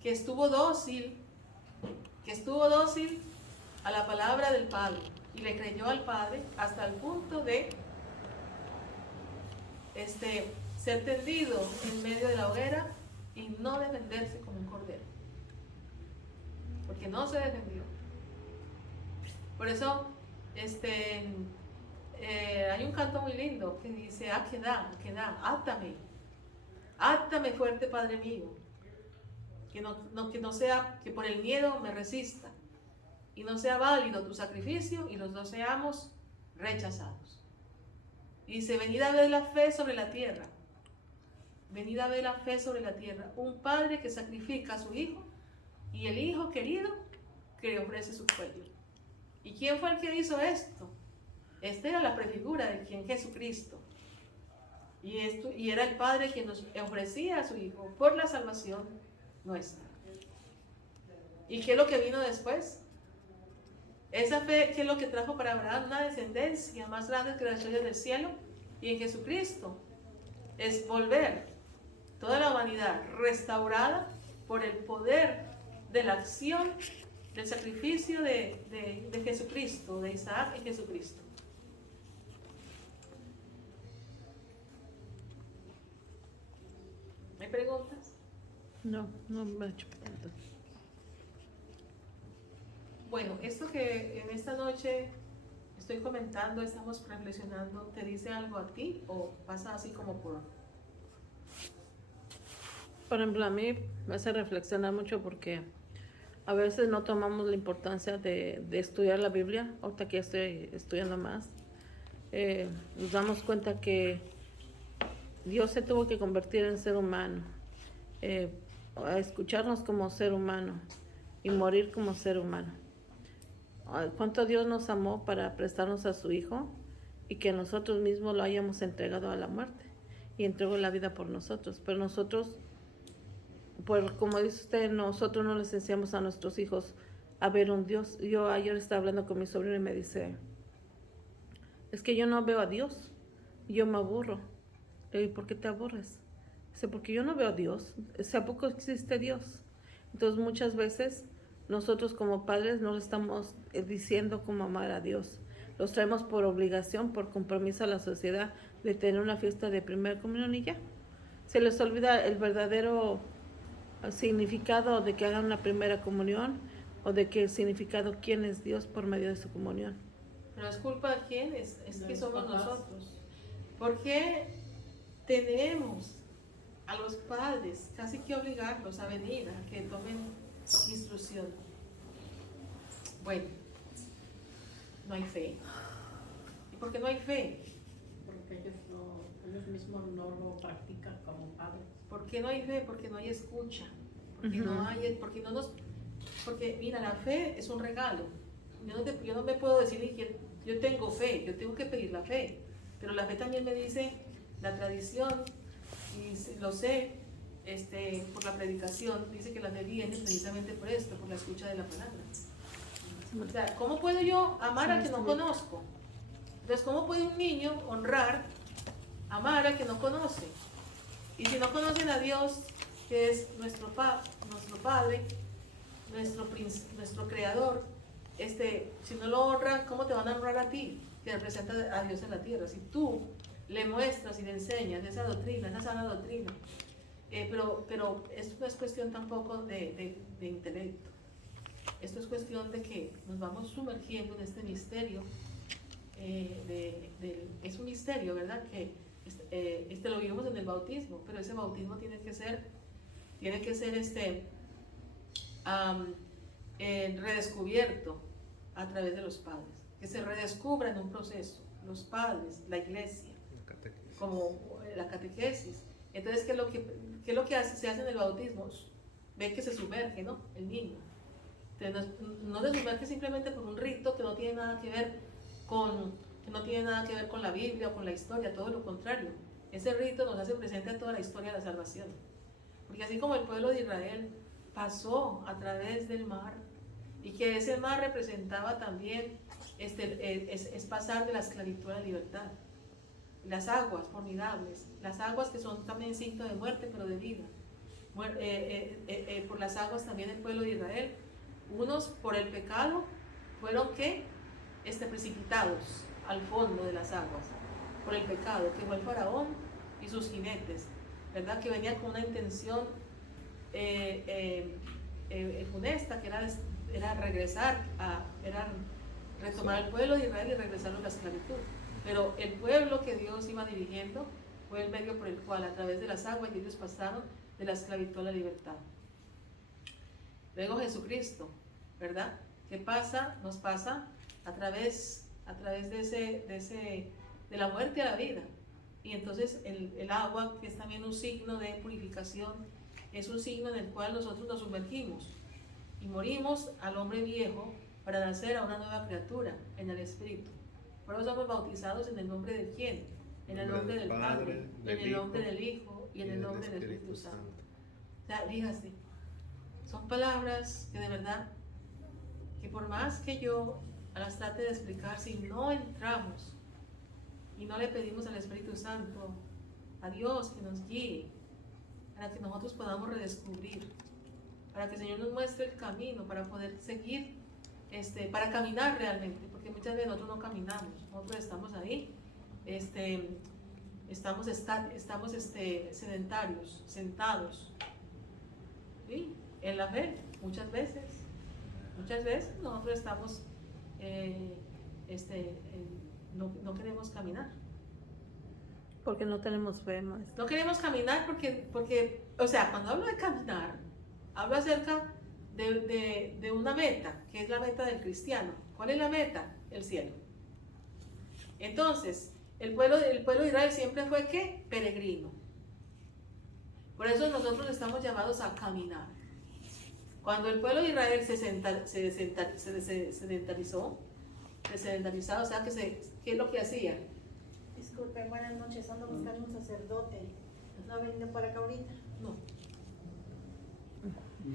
que estuvo dócil a la palabra del Padre y le creyó al Padre hasta el punto de ser tendido en medio de la hoguera y no defenderse como un cordero. porque no se defendió. Por eso, hay un canto muy lindo que dice, átame fuerte, Padre mío, que no sea, que por el miedo me resista, y no sea válido tu sacrificio, y los dos seamos rechazados. Y dice, venid a ver la fe sobre la tierra, venid a ver la fe sobre la tierra, un padre que sacrifica a su hijo, y el hijo querido que le ofrece su cuello. ¿Y quién fue el que hizo esto? Esta era la prefigura de quien Jesucristo. Y era el Padre quien nos ofrecía a su Hijo por la salvación nuestra. ¿Y qué es lo que vino después? Esa fe, ¿qué es lo que trajo para Abraham? Una descendencia más grande que las estrellas del cielo. Y en Jesucristo es volver toda la humanidad restaurada por el poder de la acción del sacrificio de Jesucristo, de Isaac en Jesucristo. ¿Hay preguntas? No me he hecho preguntas. Bueno, esto que en esta noche estoy comentando, estamos reflexionando, ¿te dice algo a ti o pasa así como Por ejemplo, a mí me hace reflexionar mucho porque a veces no tomamos la importancia de estudiar la Biblia. Ahorita que estoy estudiando más, nos damos cuenta que Dios se tuvo que convertir en ser humano, a escucharnos como ser humano y morir como ser humano. Cuánto Dios nos amó para prestarnos a su Hijo y que nosotros mismos lo hayamos entregado a la muerte y entregó la vida por nosotros. Pero nosotros, como dice usted, nosotros no les enseñamos a nuestros hijos a ver un Dios. Yo ayer estaba hablando con mi sobrino y me dice, es que yo no veo a Dios, yo me aburro. Le digo, ¿por qué te aburres? Dice, porque yo no veo a Dios, ¿a poco existe Dios? Entonces muchas veces nosotros como padres no le estamos diciendo cómo amar a Dios. Los traemos por obligación, por compromiso a la sociedad de tener una fiesta de primera comunión y ya. Se les olvida el verdadero significado de que hagan una primera comunión o de que el significado quién es Dios por medio de su comunión. ¿Pero es culpa de quién? Es que somos nosotros. ¿Por qué tenemos a los padres casi que obligarlos a venir, a que tomen instrucción? Bueno, no hay fe. ¿Y por qué no hay fe? Porque ellos mismos no lo practican como padres. ¿Por qué no hay fe? Porque no hay escucha. Porque mira, la fe es un regalo. Yo no me puedo decir que yo tengo fe, yo tengo que pedir la fe. Pero la fe también me dice la tradición, y lo sé por la predicación, dice que la fe viene precisamente por esto, por la escucha de la palabra. O sea, ¿cómo puedo yo amar al que no conozco? Entonces, ¿cómo puede un niño honrar, amar al que no conoce? Y si no conocen a Dios, que es nuestro Padre, nuestro Creador, si no lo honran, ¿cómo te van a honrar a ti, que representa a Dios en la tierra? Si tú le muestras y le enseñas esa doctrina, esa sana doctrina, pero esto no es cuestión tampoco de intelecto. Esto es cuestión de que nos vamos sumergiendo en este misterio. Es un misterio, ¿verdad? Que lo vivimos en el bautismo, pero ese bautismo tiene que ser redescubierto a través de los padres, que se redescubra en un proceso, los padres, la iglesia, como la catequesis. Entonces, ¿qué es lo que se hace en el bautismo? Ve que se sumerge, ¿no? El niño. Entonces, no se sumerge simplemente por un rito que no tiene nada que ver con la Biblia o con la historia, todo lo contrario. Ese rito nos hace presente a toda la historia de la salvación. Porque así como el pueblo de Israel pasó a través del mar, y que ese mar representaba también es pasar de la esclavitud a la libertad. Las aguas formidables, las aguas que son también signo de muerte, pero de vida. Por las aguas también el pueblo de Israel, unos por el pecado fueron precipitados al fondo de las aguas, por el pecado, que fue el faraón y sus jinetes, ¿verdad? Que venía con una intención funesta, que era era retomar el pueblo de Israel y regresarlo a la esclavitud. Pero el pueblo que Dios iba dirigiendo fue el medio por el cual, a través de las aguas, ellos pasaron de la esclavitud a la libertad. Luego Jesucristo, ¿verdad? ¿Qué pasa? Nos pasa a través de la muerte a la vida. Y entonces el agua, que es también un signo de purificación, es un signo en el cual nosotros nos sumergimos y morimos al hombre viejo para nacer a una nueva criatura en el Espíritu. Por eso somos bautizados en el nombre de ¿quién? En el nombre del Padre, en el nombre del Hijo y en el nombre del Espíritu Santo. O sea, fíjate, son palabras que de verdad, que por más que yo las trate de explicar, si no entramos y no le pedimos al Espíritu Santo, a Dios que nos guíe, para que nosotros podamos redescubrir, para que el Señor nos muestre el camino, para poder seguir, para caminar realmente, porque muchas veces nosotros no caminamos, nosotros estamos ahí, estamos sedentarios, sentados, ¿sí? En la fe, muchas veces nosotros estamos, no queremos caminar. Porque no tenemos fe, maestro. No queremos caminar porque, o sea, cuando hablo de caminar, hablo acerca de una meta, que es la meta del cristiano. ¿Cuál es la meta? El cielo. Entonces, el pueblo de Israel siempre fue, ¿qué? Peregrino. Por eso nosotros estamos llamados a caminar. Cuando el pueblo de Israel se sedentarizó, o sea, ¿qué es lo que hacía? Disculpen, buenas noches. Ando buscando un sacerdote. ¿No ha venido para acá ahorita? No.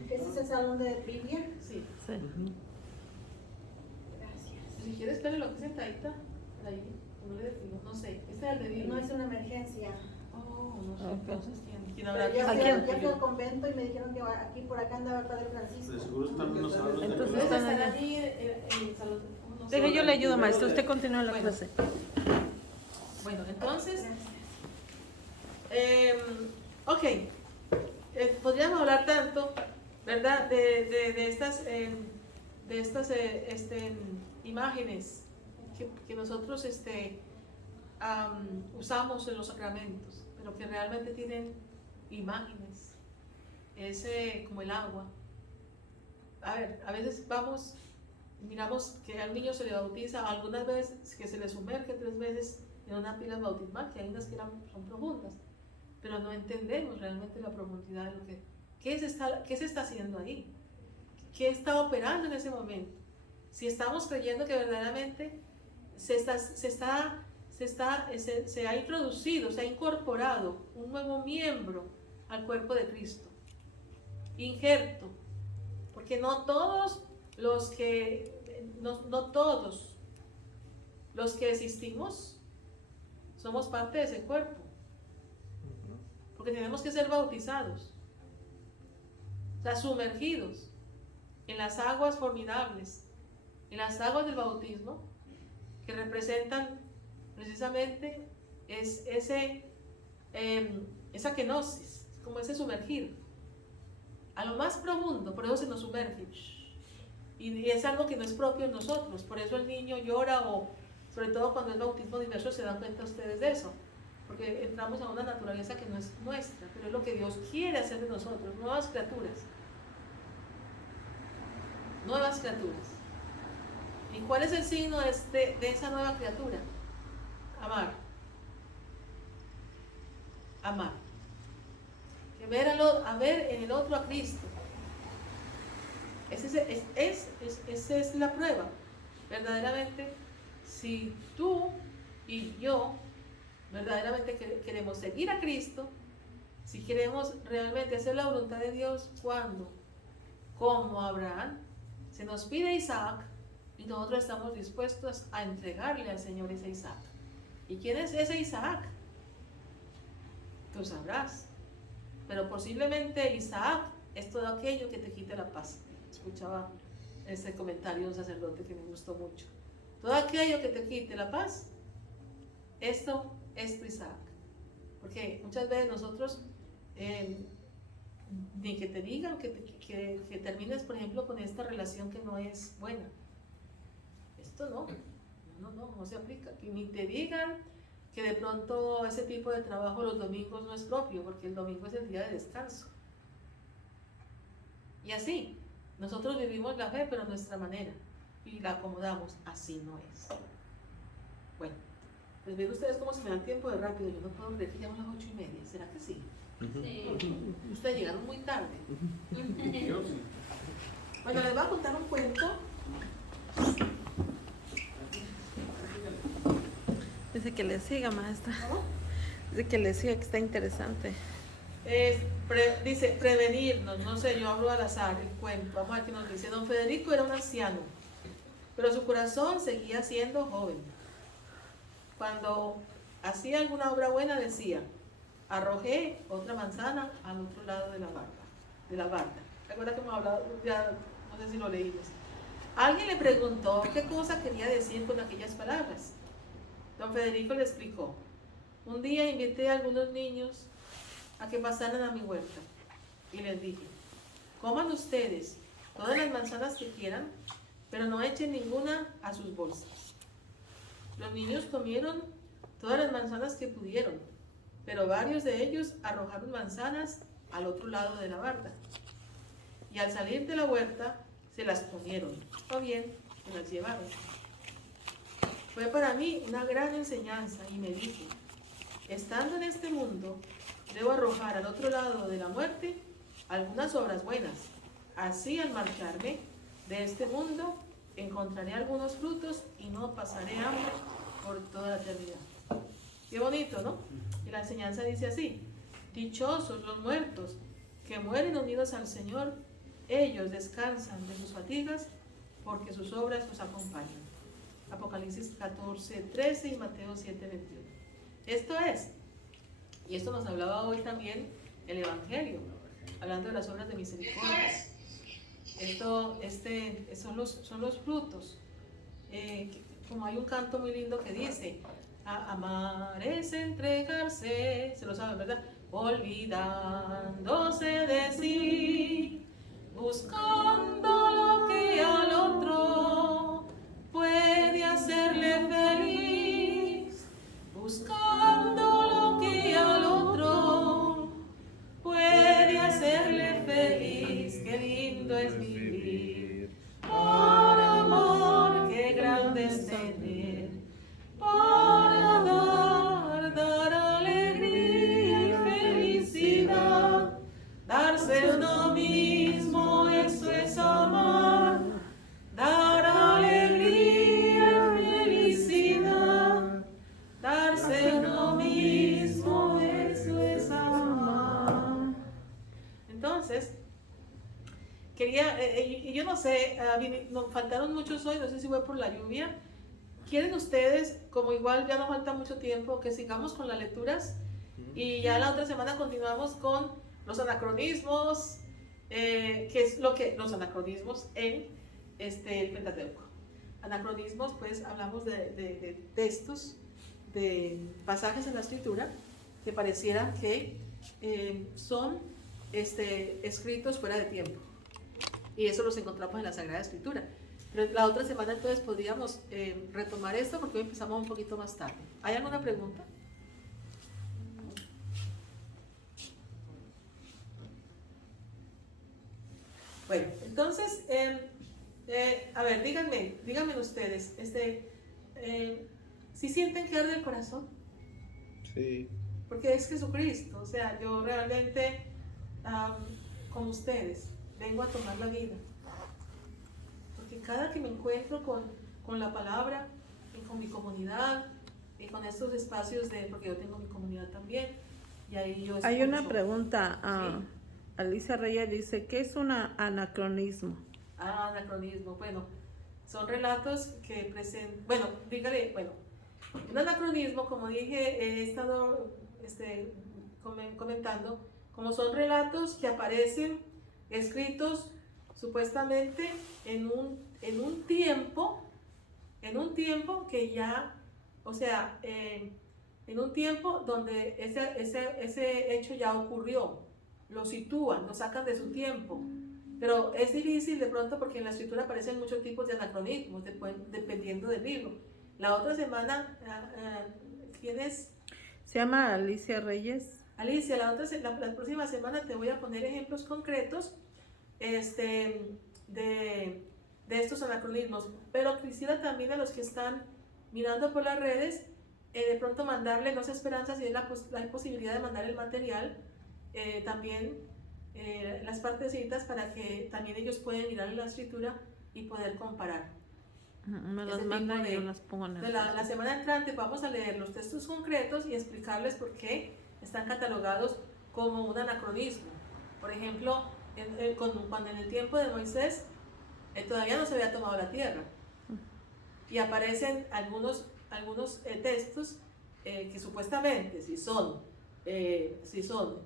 ¿Ese es el salón de Biblia? Sí. Sí. Gracias. Si quieres, espere lo que es sentadita. Ahí, no sé. Este es el de Biblia. No es una emergencia. Oh, no sé. Ok. Entonces, ¿quién habrá Pero aquí? ya fui al convento y me dijeron que aquí por acá andaba el Padre Francisco. De seguro están en los salones de Entonces, clase. Ustedes están están allá. allí en el salón. No sé. Deje, yo le ayudo, maestro. Usted continúa la Bueno. clase. Bueno, entonces, Gracias. ok, podríamos hablar tanto, ¿verdad? De estas imágenes que nosotros usamos en los sacramentos, pero que realmente tienen imágenes, es como el agua. A ver, a veces miramos que al niño se le bautiza, algunas veces que se le sumerge 3 veces en una pila bautismal, que hay unas que son profundas, pero no entendemos realmente la profundidad de lo que, qué se está haciendo ahí, qué está operando en ese momento. Si estamos creyendo que verdaderamente se ha introducido, se ha incorporado un nuevo miembro al cuerpo de Cristo, injerto, porque no todos los que existimos somos parte de ese cuerpo, porque tenemos que ser bautizados, o sea, sumergidos en las aguas formidables, en las aguas del bautismo, que representan precisamente esa kenosis, como ese sumergir a lo más profundo. Por eso se nos sumerge, y es algo que no es propio en nosotros. Por eso el niño llora, o sobre todo cuando es bautismo diverso, se dan cuenta ustedes de eso, porque entramos a una naturaleza que no es nuestra, pero es lo que Dios quiere hacer de nosotros, nuevas criaturas. ¿Y cuál es el signo de esa nueva criatura? Amar. Que ver en el otro a Cristo. Esa es la prueba. Verdaderamente, si tú y yo verdaderamente queremos seguir a Cristo, si queremos realmente hacer la voluntad de Dios, cuando, como Abraham, se nos pide Isaac, y nosotros estamos dispuestos a entregarle al Señor ese Isaac. ¿Y quién es ese Isaac? Tú sabrás. Pero posiblemente Isaac es todo aquello que te quite la paz. Escuchaba ese comentario de un sacerdote que me gustó mucho. Todo aquello que te quite la paz, esto es tu Isaac. Porque muchas veces nosotros ni que te digan que termines, por ejemplo, con esta relación que no es buena. Esto no se aplica. Que ni te digan que de pronto ese tipo de trabajo los domingos no es propio, porque el domingo es el día de descanso. Y así, nosotros vivimos la fe, pero a nuestra manera, y la acomodamos. Así no es. Bueno, pues ven ustedes cómo se me da el tiempo de rápido. Yo no puedo creer que llegamos a las 8:30. ¿Será que sí? Sí. Ustedes llegaron muy tarde. Yo sí. Bueno, les voy a contar un cuento. Dice que le siga, maestra. ¿Cómo? Dice que le siga, que está interesante. Dice prevenirnos, no sé, yo hablo al azar el cuento. Vamos a ver qué nos dice. Don Federico era un anciano, pero su corazón seguía siendo joven. Cuando hacía alguna obra buena decía: arrojé otra manzana al otro lado de la barda. ¿Recuerda que hemos hablado? Ya no sé si lo leímos. Alguien le preguntó qué cosa quería decir con aquellas palabras. Don Federico le explicó: un día invité a algunos niños a que pasaran a mi huerta y les dije: coman ustedes todas las manzanas que quieran, pero no echen ninguna a sus bolsas. Los niños comieron todas las manzanas que pudieron, pero varios de ellos arrojaron manzanas al otro lado de la barda. Y al salir de la huerta se las comieron, o bien se las llevaron. Fue para mí una gran enseñanza y me dije: estando en este mundo, debo arrojar al otro lado de la muerte algunas obras buenas. Así, al marcharme de este mundo, encontraré algunos frutos y no pasaré hambre por toda la eternidad. Qué bonito, ¿no? Y la enseñanza dice así: dichosos los muertos que mueren unidos al Señor, ellos descansan de sus fatigas porque sus obras los acompañan. Apocalipsis 14:13 y Mateo 7:21. Esto es, y esto nos hablaba hoy también el Evangelio, hablando de las obras de misericordia. Son los frutos. Como hay un canto muy lindo que dice: amar es entregarse, se lo saben, ¿verdad? Olvidándose de sí, buscando lo que al otro puede hacerle feliz, buscando lo que al otro puede hacerle feliz. Qué lindo es vivir por amor, qué grande es tener para dar alegría y felicidad. Darse uno mismo, eso es amar. Dar alegría y felicidad. Darse uno mismo, eso es amar. Entonces, y yo no sé, nos faltaron muchos hoy, no sé si fue por la lluvia. ¿Quieren ustedes, como igual ya nos falta mucho tiempo, que sigamos con las lecturas? Y ya la otra semana continuamos con los anacronismos, que es los anacronismos en el Pentateuco. Anacronismos, pues hablamos de textos, de pasajes en la Escritura que parecieran que son escritos fuera de tiempo. Y eso los encontramos en la Sagrada Escritura. Pero la otra semana entonces podríamos retomar esto porque hoy empezamos un poquito más tarde. ¿Hay alguna pregunta? Bueno, entonces, a ver, díganme ustedes, ¿sí sienten que arde el corazón? Sí. Porque es Jesucristo, o sea, yo realmente, como ustedes, vengo a tomar la vida. Porque cada que me encuentro con la palabra y con mi comunidad y con estos espacios porque yo tengo mi comunidad también, y ahí yo escucho. Hay una pregunta. Sí. Alicia Reyes dice: ¿qué es un anacronismo? Anacronismo, bueno, son relatos que presentan, un anacronismo, como dije, he estado comentando, como son relatos que aparecen escritos supuestamente en un tiempo que ya, o sea, en un tiempo donde ese hecho ya ocurrió. lo sitúan, lo sacan de su tiempo. Pero es difícil de pronto porque en la escritura aparecen muchos tipos de anacronismos, dependiendo del libro. La otra semana, ¿quién es? Se llama Alicia Reyes. Alicia, la próxima semana te voy a poner ejemplos concretos de estos anacronismos. Pero quisiera también a los que están mirando por las redes, de pronto mandarle, no se esperanza si hay posibilidad de mandar el material, también las partecitas para que también ellos puedan mirar la escritura y poder comparar. Me las mandan y yo las pongo en el la semana entrante vamos a leer los textos concretos y explicarles por qué están catalogados como un anacronismo. Por ejemplo, cuando en el tiempo de Moisés todavía no se había tomado la tierra y aparecen algunos textos que supuestamente si son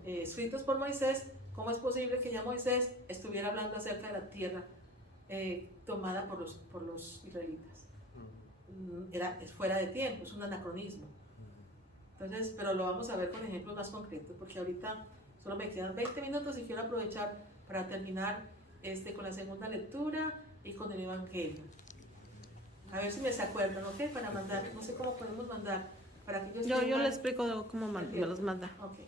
escritos por Moisés, ¿cómo es posible que ya Moisés estuviera hablando acerca de la tierra tomada por los israelitas? Es fuera de tiempo, es un anacronismo. Entonces, pero lo vamos a ver con ejemplos más concretos, porque ahorita solo me quedan 20 minutos y quiero aprovechar para terminar con la segunda lectura y con el Evangelio. A ver si me se acuerdan, ¿ok? Para mandar, no sé cómo podemos mandar, para que yo le explico cómo me los manda. Okay.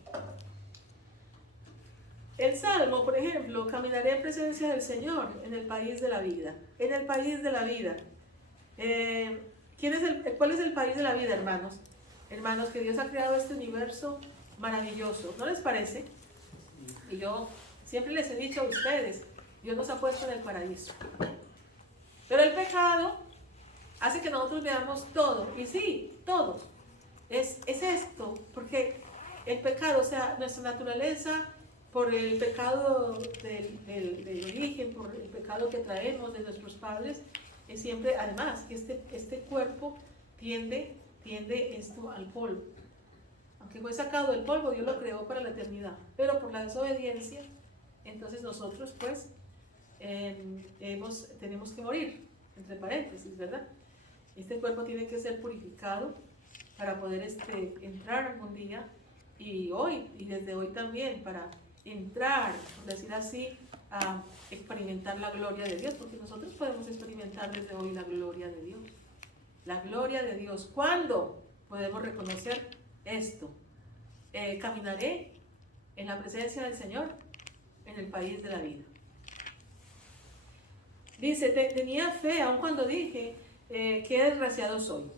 El Salmo, por ejemplo, caminaré en presencia del Señor en el país de la vida. En el país de la vida. ¿Cuál es el país de la vida, hermanos? Hermanos, que Dios ha creado este universo maravilloso. ¿No les parece? Y yo siempre les he dicho a ustedes, Dios nos ha puesto en el paraíso. Pero el pecado hace que nosotros veamos todo. Y sí, todo. Es esto, porque el pecado, o sea, nuestra naturaleza, por el pecado del origen, por el pecado que traemos de nuestros padres, es siempre, además, que este cuerpo tiende esto al polvo. Aunque fue sacado del polvo, Dios lo creó para la eternidad, pero por la desobediencia, entonces nosotros pues tenemos que morir, entre paréntesis, ¿verdad? Este cuerpo tiene que ser purificado para poder entrar algún día, y hoy, y desde hoy también, para entrar, por decir así, a experimentar la gloria de Dios, porque nosotros podemos experimentar desde hoy la gloria de Dios. La gloria de Dios. ¿Cuándo podemos reconocer esto? Caminaré en la presencia del Señor en el país de la vida. Dice, tenía fe aun cuando dije, qué desgraciado soy.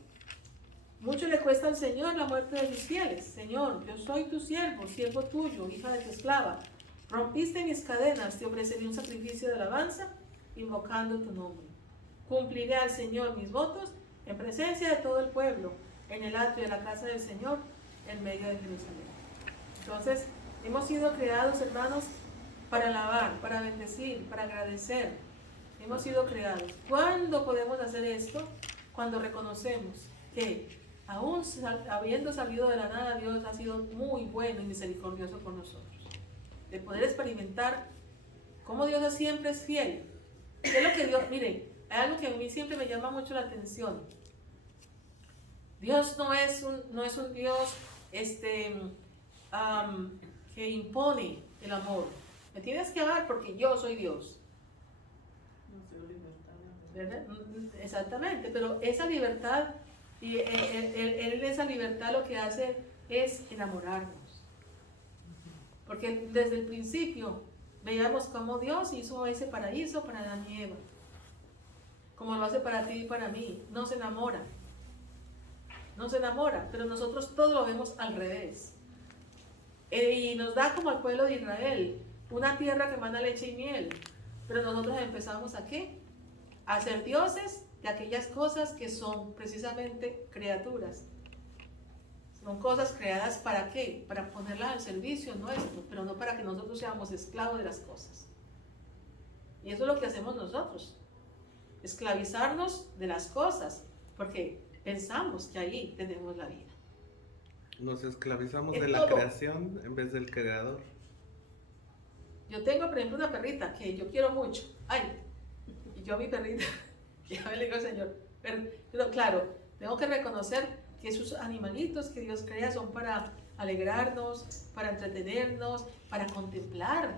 Mucho le cuesta al Señor la muerte de sus fieles. Señor, yo soy tu siervo tuyo, hija de tu esclava. Rompiste mis cadenas, te ofreceré un sacrificio de alabanza, invocando tu nombre. Cumpliré al Señor mis votos en presencia de todo el pueblo, en el atrio de la casa del Señor, en medio de Jerusalén. Entonces, hemos sido creados, hermanos, para alabar, para bendecir, para agradecer. Hemos sido creados. ¿Cuándo podemos hacer esto? Cuando reconocemos que aún habiendo salido de la nada, Dios ha sido muy bueno y misericordioso con nosotros. De poder experimentar cómo Dios siempre es fiel. ¿Qué es lo que Dios? Miren, hay algo que a mí siempre me llama mucho la atención. Dios no es un Dios que impone el amor. Me tienes que amar porque yo soy Dios. ¿Verdad? Exactamente, pero esa libertad, y él esa libertad lo que hace es enamorarnos. Porque desde el principio veíamos cómo Dios hizo ese paraíso para Adán y Eva, como lo hace para ti y para mí. Nos enamora, pero nosotros todo lo vemos al revés. Y nos da como al pueblo de Israel una tierra que emana leche y miel, pero nosotros empezamos ¿a qué? A ser dioses de aquellas cosas que son precisamente criaturas. Son cosas creadas ¿para qué? Para ponerlas al servicio nuestro, pero no para que nosotros seamos esclavos de las cosas. Y eso es lo que hacemos nosotros, esclavizarnos de las cosas, porque pensamos que ahí tenemos la vida. Nos esclavizamos Es de la todo. creación en vez del creador. Yo tengo, por ejemplo, una perrita que yo quiero mucho. Ay, y yo a mi perrita, ya me le digo, Señor, pero claro, tengo que reconocer que esos animalitos que Dios crea son para alegrarnos, para entretenernos, para contemplar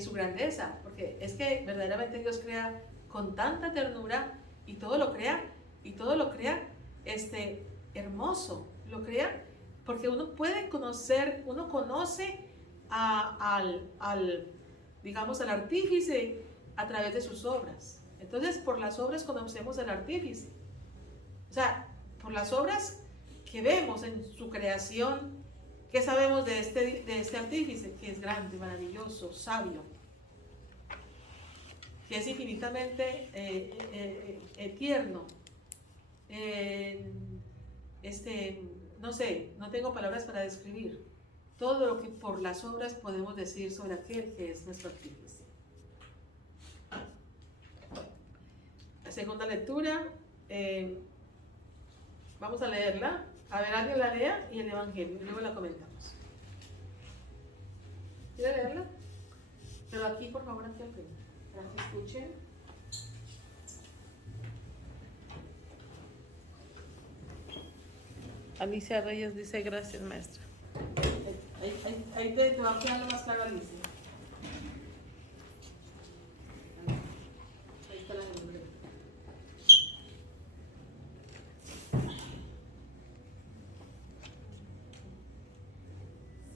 su grandeza, porque es que verdaderamente Dios crea con tanta ternura y todo lo crea hermoso, lo crea porque uno puede conocer, uno conoce digamos, al artífice a través de sus obras. Entonces, por las obras conocemos al artífice. O sea, por las obras que vemos en su creación, ¿qué sabemos de este artífice? Que es grande, maravilloso, sabio, que es infinitamente tierno. No sé, no tengo palabras para describir todo lo que por las obras podemos decir sobre aquel que es nuestro artífice. La segunda lectura, vamos a leerla. A ver, alguien la lea y el Evangelio, y luego la comentamos. ¿Quiere leerla? Pero aquí, por favor, aquí al frente, para que escuchen. Alicia Reyes dice: gracias, maestra. Ahí te va a quedar lo más claro, Alicia. Ahí está la nombre.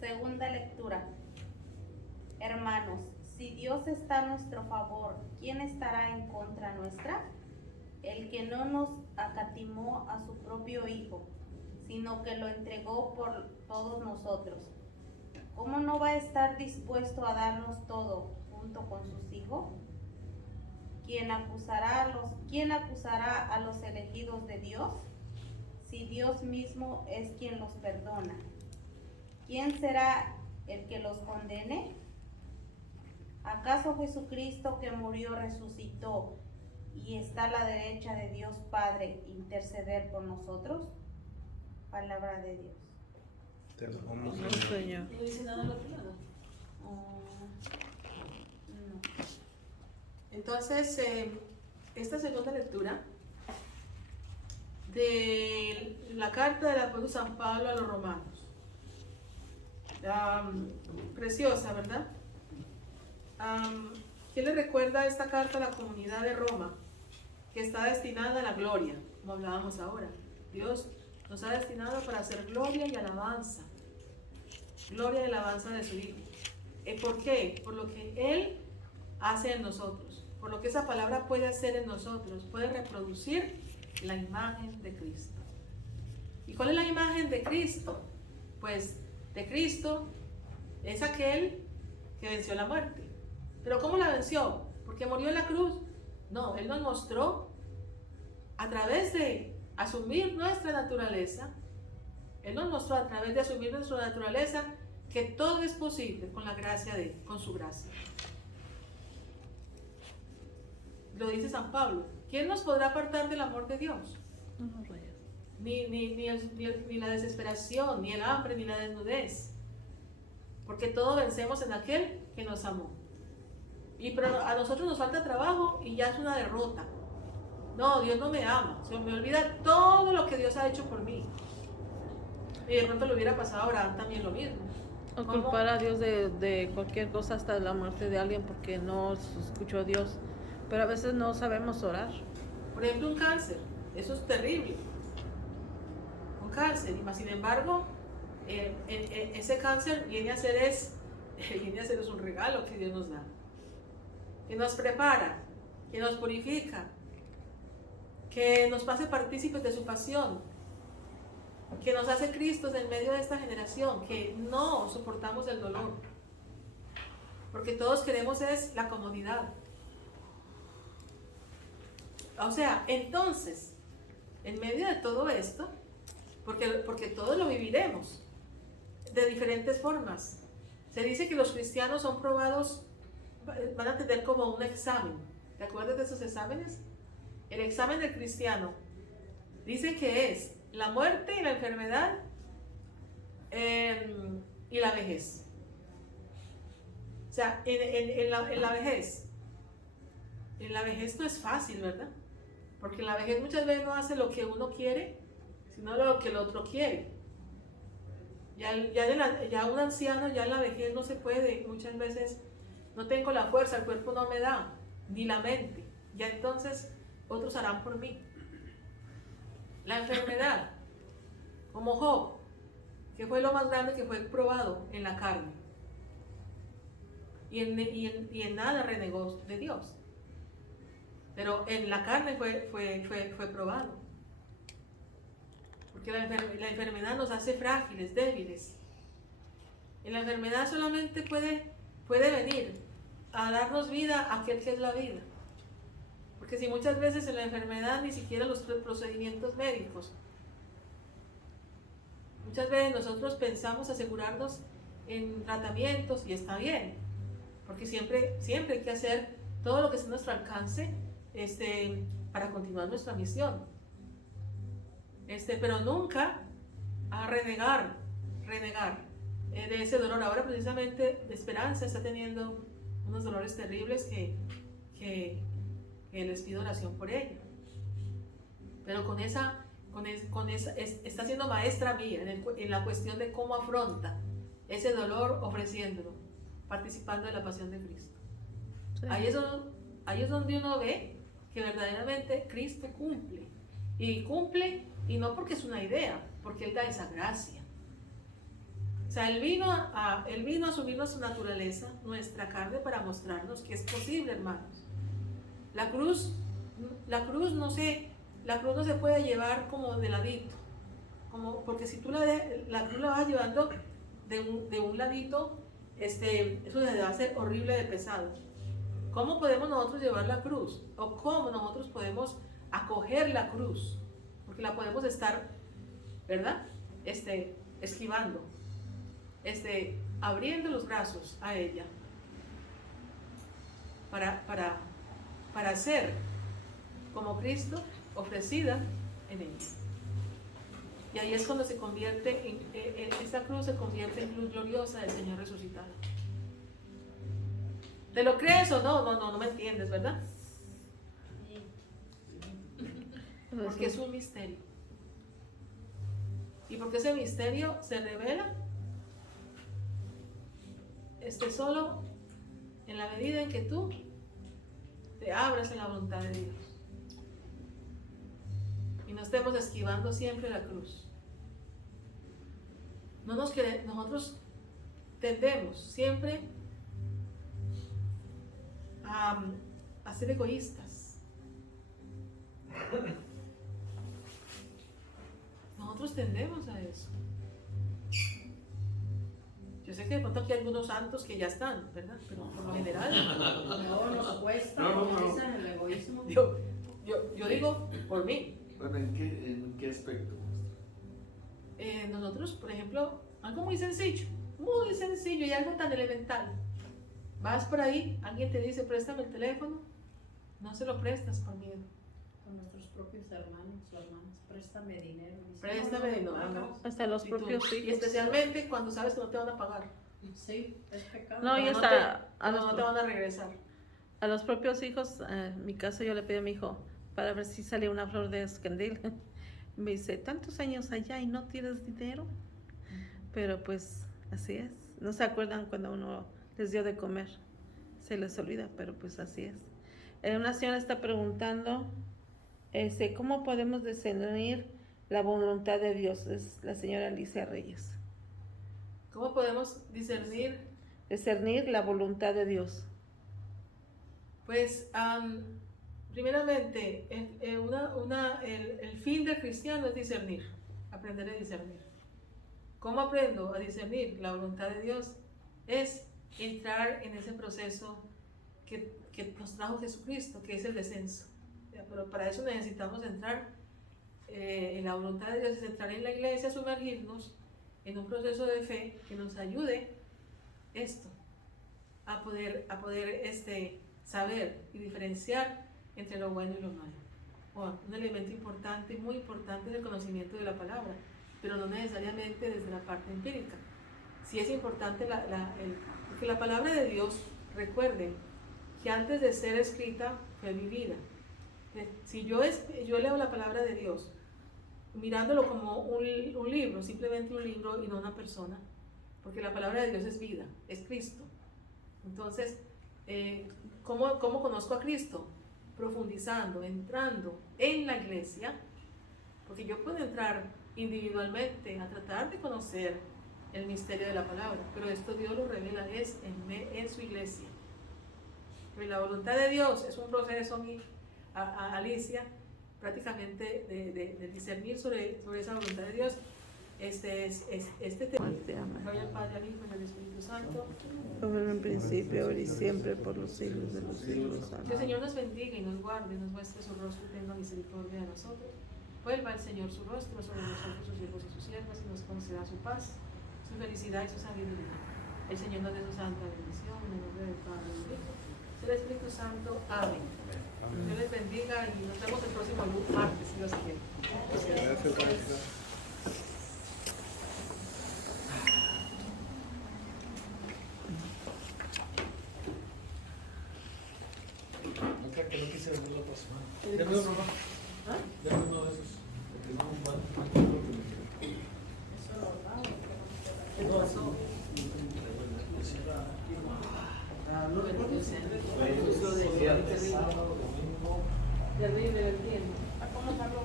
Segunda lectura. Hermanos, si Dios está a nuestro favor, ¿quién estará en contra nuestra? El que no nos acatimó a su propio Hijo, sino que lo entregó por todos nosotros. ¿Cómo no va a estar dispuesto a darnos todo junto con sus hijos? ¿Quién acusará a los elegidos de Dios? Si Dios mismo es quien los perdona, ¿quién será el que los condene? ¿Acaso Jesucristo, que murió, resucitó y está a la derecha de Dios Padre, interceder por nosotros? Palabra de Dios. Te alabamos, No, Señor. Señor. ¿No dice nada al otro lado? No. Entonces, esta segunda lectura de la carta del apóstol San Pablo a los romanos. Preciosa, ¿verdad? ¿Qué le recuerda esta carta a la comunidad de Roma? Que está destinada a la gloria, como hablábamos ahora. Dios nos ha destinado para hacer gloria y alabanza. Gloria y alabanza de su Hijo. ¿Por qué? Por lo que Él hace en nosotros. Por lo que esa palabra puede hacer en nosotros. Puede reproducir la imagen de Cristo. ¿Y cuál es la imagen de Cristo? Pues de Cristo es aquel que venció la muerte. ¿Pero cómo la venció? ¿Porque murió en la cruz? No, Él nos mostró a través de asumir nuestra naturaleza. Él nos mostró a través de asumir nuestra naturaleza que todo es posible con la gracia de Él, con su gracia. Lo dice San Pablo. ¿Quién nos podrá apartar del amor de Dios? Ni la desesperación, ni el hambre, ni la desnudez. Porque todo vencemos en aquel que nos amó. Pero a nosotros nos falta trabajo y ya es una derrota. No, Dios no me ama. Se me olvida todo lo que Dios ha hecho por mí. Y de pronto le hubiera pasado a Abraham también lo mismo. O ¿Cómo? culpar a Dios de cualquier cosa, hasta la muerte de alguien, porque no escuchó a Dios. Pero a veces no sabemos orar. Por ejemplo, un cáncer. Eso es terrible. Un cáncer. Y más sin embargo, ese cáncer viene a ser un regalo que Dios nos da. Que nos prepara, que nos purifica, que nos hace partícipes de su pasión, que nos hace Cristos en medio de esta generación, que no soportamos el dolor, porque todos queremos es la comodidad. O sea, entonces, en medio de todo esto, porque todos lo viviremos de diferentes formas, se dice que los cristianos son probados, van a tener como un examen. ¿Te acuerdas de esos exámenes? El examen del cristiano dice que es la muerte y la enfermedad y la vejez. O sea, en la vejez no es fácil, ¿verdad? Porque en la vejez muchas veces no hace lo que uno quiere, sino lo que el otro quiere. Ya un anciano, ya en la vejez no se puede, muchas veces no tengo la fuerza, el cuerpo no me da, ni la mente. Ya entonces otros harán por mí. La enfermedad, como Job, que fue lo más grande que fue probado en la carne. Y en nada renegó de Dios. Pero en la carne fue probado. Porque la enfermedad nos hace frágiles, débiles. En la enfermedad solamente puede venir a darnos vida aquel que es la vida. Porque si muchas veces en la enfermedad ni siquiera los procedimientos médicos, muchas veces nosotros pensamos asegurarnos en tratamientos y está bien, porque siempre hay que hacer todo lo que esté a nuestro alcance para continuar nuestra misión. Pero nunca a renegar de ese dolor. Ahora precisamente de Esperanza está teniendo unos dolores terribles que les pido oración por ella. Pero está siendo maestra mía en la cuestión de cómo afronta ese dolor ofreciéndolo, participando de la pasión de Cristo. Sí. Ahí es donde uno ve que verdaderamente Cristo cumple. Y cumple, y no porque es una idea, porque Él da esa gracia. O sea, Él vino a asumir nuestra naturaleza, nuestra carne, para mostrarnos que es posible, hermanos. La cruz no se puede llevar como de ladito, porque si tú la cruz la vas llevando de un ladito, eso se va a hacer horrible de pesado. ¿Cómo podemos nosotros llevar la cruz? ¿O cómo nosotros podemos acoger la cruz? Porque la podemos estar, ¿verdad? Esquivando, abriendo los brazos a ella para ser como Cristo, ofrecida en ella. Y ahí es cuando se convierte esta cruz se convierte en cruz gloriosa del Señor resucitado. ¿Te lo crees o no? No me entiendes, ¿verdad? Porque es un misterio. Y porque ese misterio se revela solo en la medida en que tú te abras en la voluntad de Dios y no estemos esquivando siempre la cruz. Nosotros tendemos siempre a ser egoístas. Nosotros tendemos a eso. Yo sé que de pronto aquí hay algunos santos que ya están, ¿verdad? Pero por lo general no nos cuesta en el egoísmo. Yo digo por mí. Bueno, ¿en qué aspecto? Nosotros, por ejemplo, algo muy sencillo y algo tan elemental. Vas por ahí, alguien te dice, préstame el teléfono, no se lo prestas por miedo. Con nuestros propios hermanos o hermanas, préstame dinero. Préstame dinero. Hasta los propios hijos. Y especialmente cuando sabes que no te van a pagar. Sí, es pecado. No, y hasta no te van a regresar. A los propios hijos, en mi caso yo le pedí a mi hijo para ver si salía una flor de escandil. Me dice, tantos años allá y no tienes dinero. Pero pues así es. No se acuerdan cuando uno les dio de comer. Se les olvida, pero pues así es. Una señora está preguntando, ¿cómo podemos discernir la voluntad de Dios? Es la señora Alicia Reyes. ¿Cómo podemos discernir? Discernir la voluntad de Dios. Pues, primeramente, el fin del cristiano es discernir, aprender a discernir. ¿Cómo aprendo a discernir la voluntad de Dios? Es entrar en ese proceso que nos trajo Jesucristo, que es el descenso. Pero para eso necesitamos entrar en la voluntad de Dios, es entrar en la iglesia, sumergirnos en un proceso de fe que nos ayude a poder saber y diferenciar entre lo bueno y lo malo. Un elemento importante, muy importante, es el conocimiento de la palabra, pero no necesariamente desde la parte empírica. Sí es importante porque la palabra de Dios, recuerden que antes de ser escrita fue vivida. Si yo leo la palabra de Dios, mirándolo como un libro, simplemente un libro y no una persona, porque la palabra de Dios es vida, es Cristo. Entonces, ¿cómo conozco a Cristo? Profundizando, entrando en la iglesia, porque yo puedo entrar individualmente a tratar de conocer el misterio de la palabra, pero esto Dios lo revela es en su iglesia. Pero la voluntad de Dios es un proceso, Alicia, prácticamente de discernir sobre esa voluntad de Dios. Este tema. Gloria al Padre, al Hijo y al Espíritu Santo. Como en principio, ahora y siempre, por los siglos de los siglos. Que el Amén. Señor nos bendiga y nos guarde, nos muestre su rostro y tenga misericordia de nosotros. Vuelva el Señor su rostro sobre nosotros, sus siervos y sus siervas, y nos conceda su paz, su felicidad y su sabiduría. El Señor nos dé su santa bendición, en el nombre del Padre y del Hijo y del Espíritu Santo. Amén. Dios les bendiga y nos vemos el próximo martes, si Dios quiere. No creo que no quise venir la próxima. Deme uno, ¿no? ¿Ah? Deme uno de esos. Porque no, ¿Qué pasó? no recuerdo si Terrible, el tiempo. ¿A cómo van los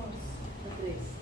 tres?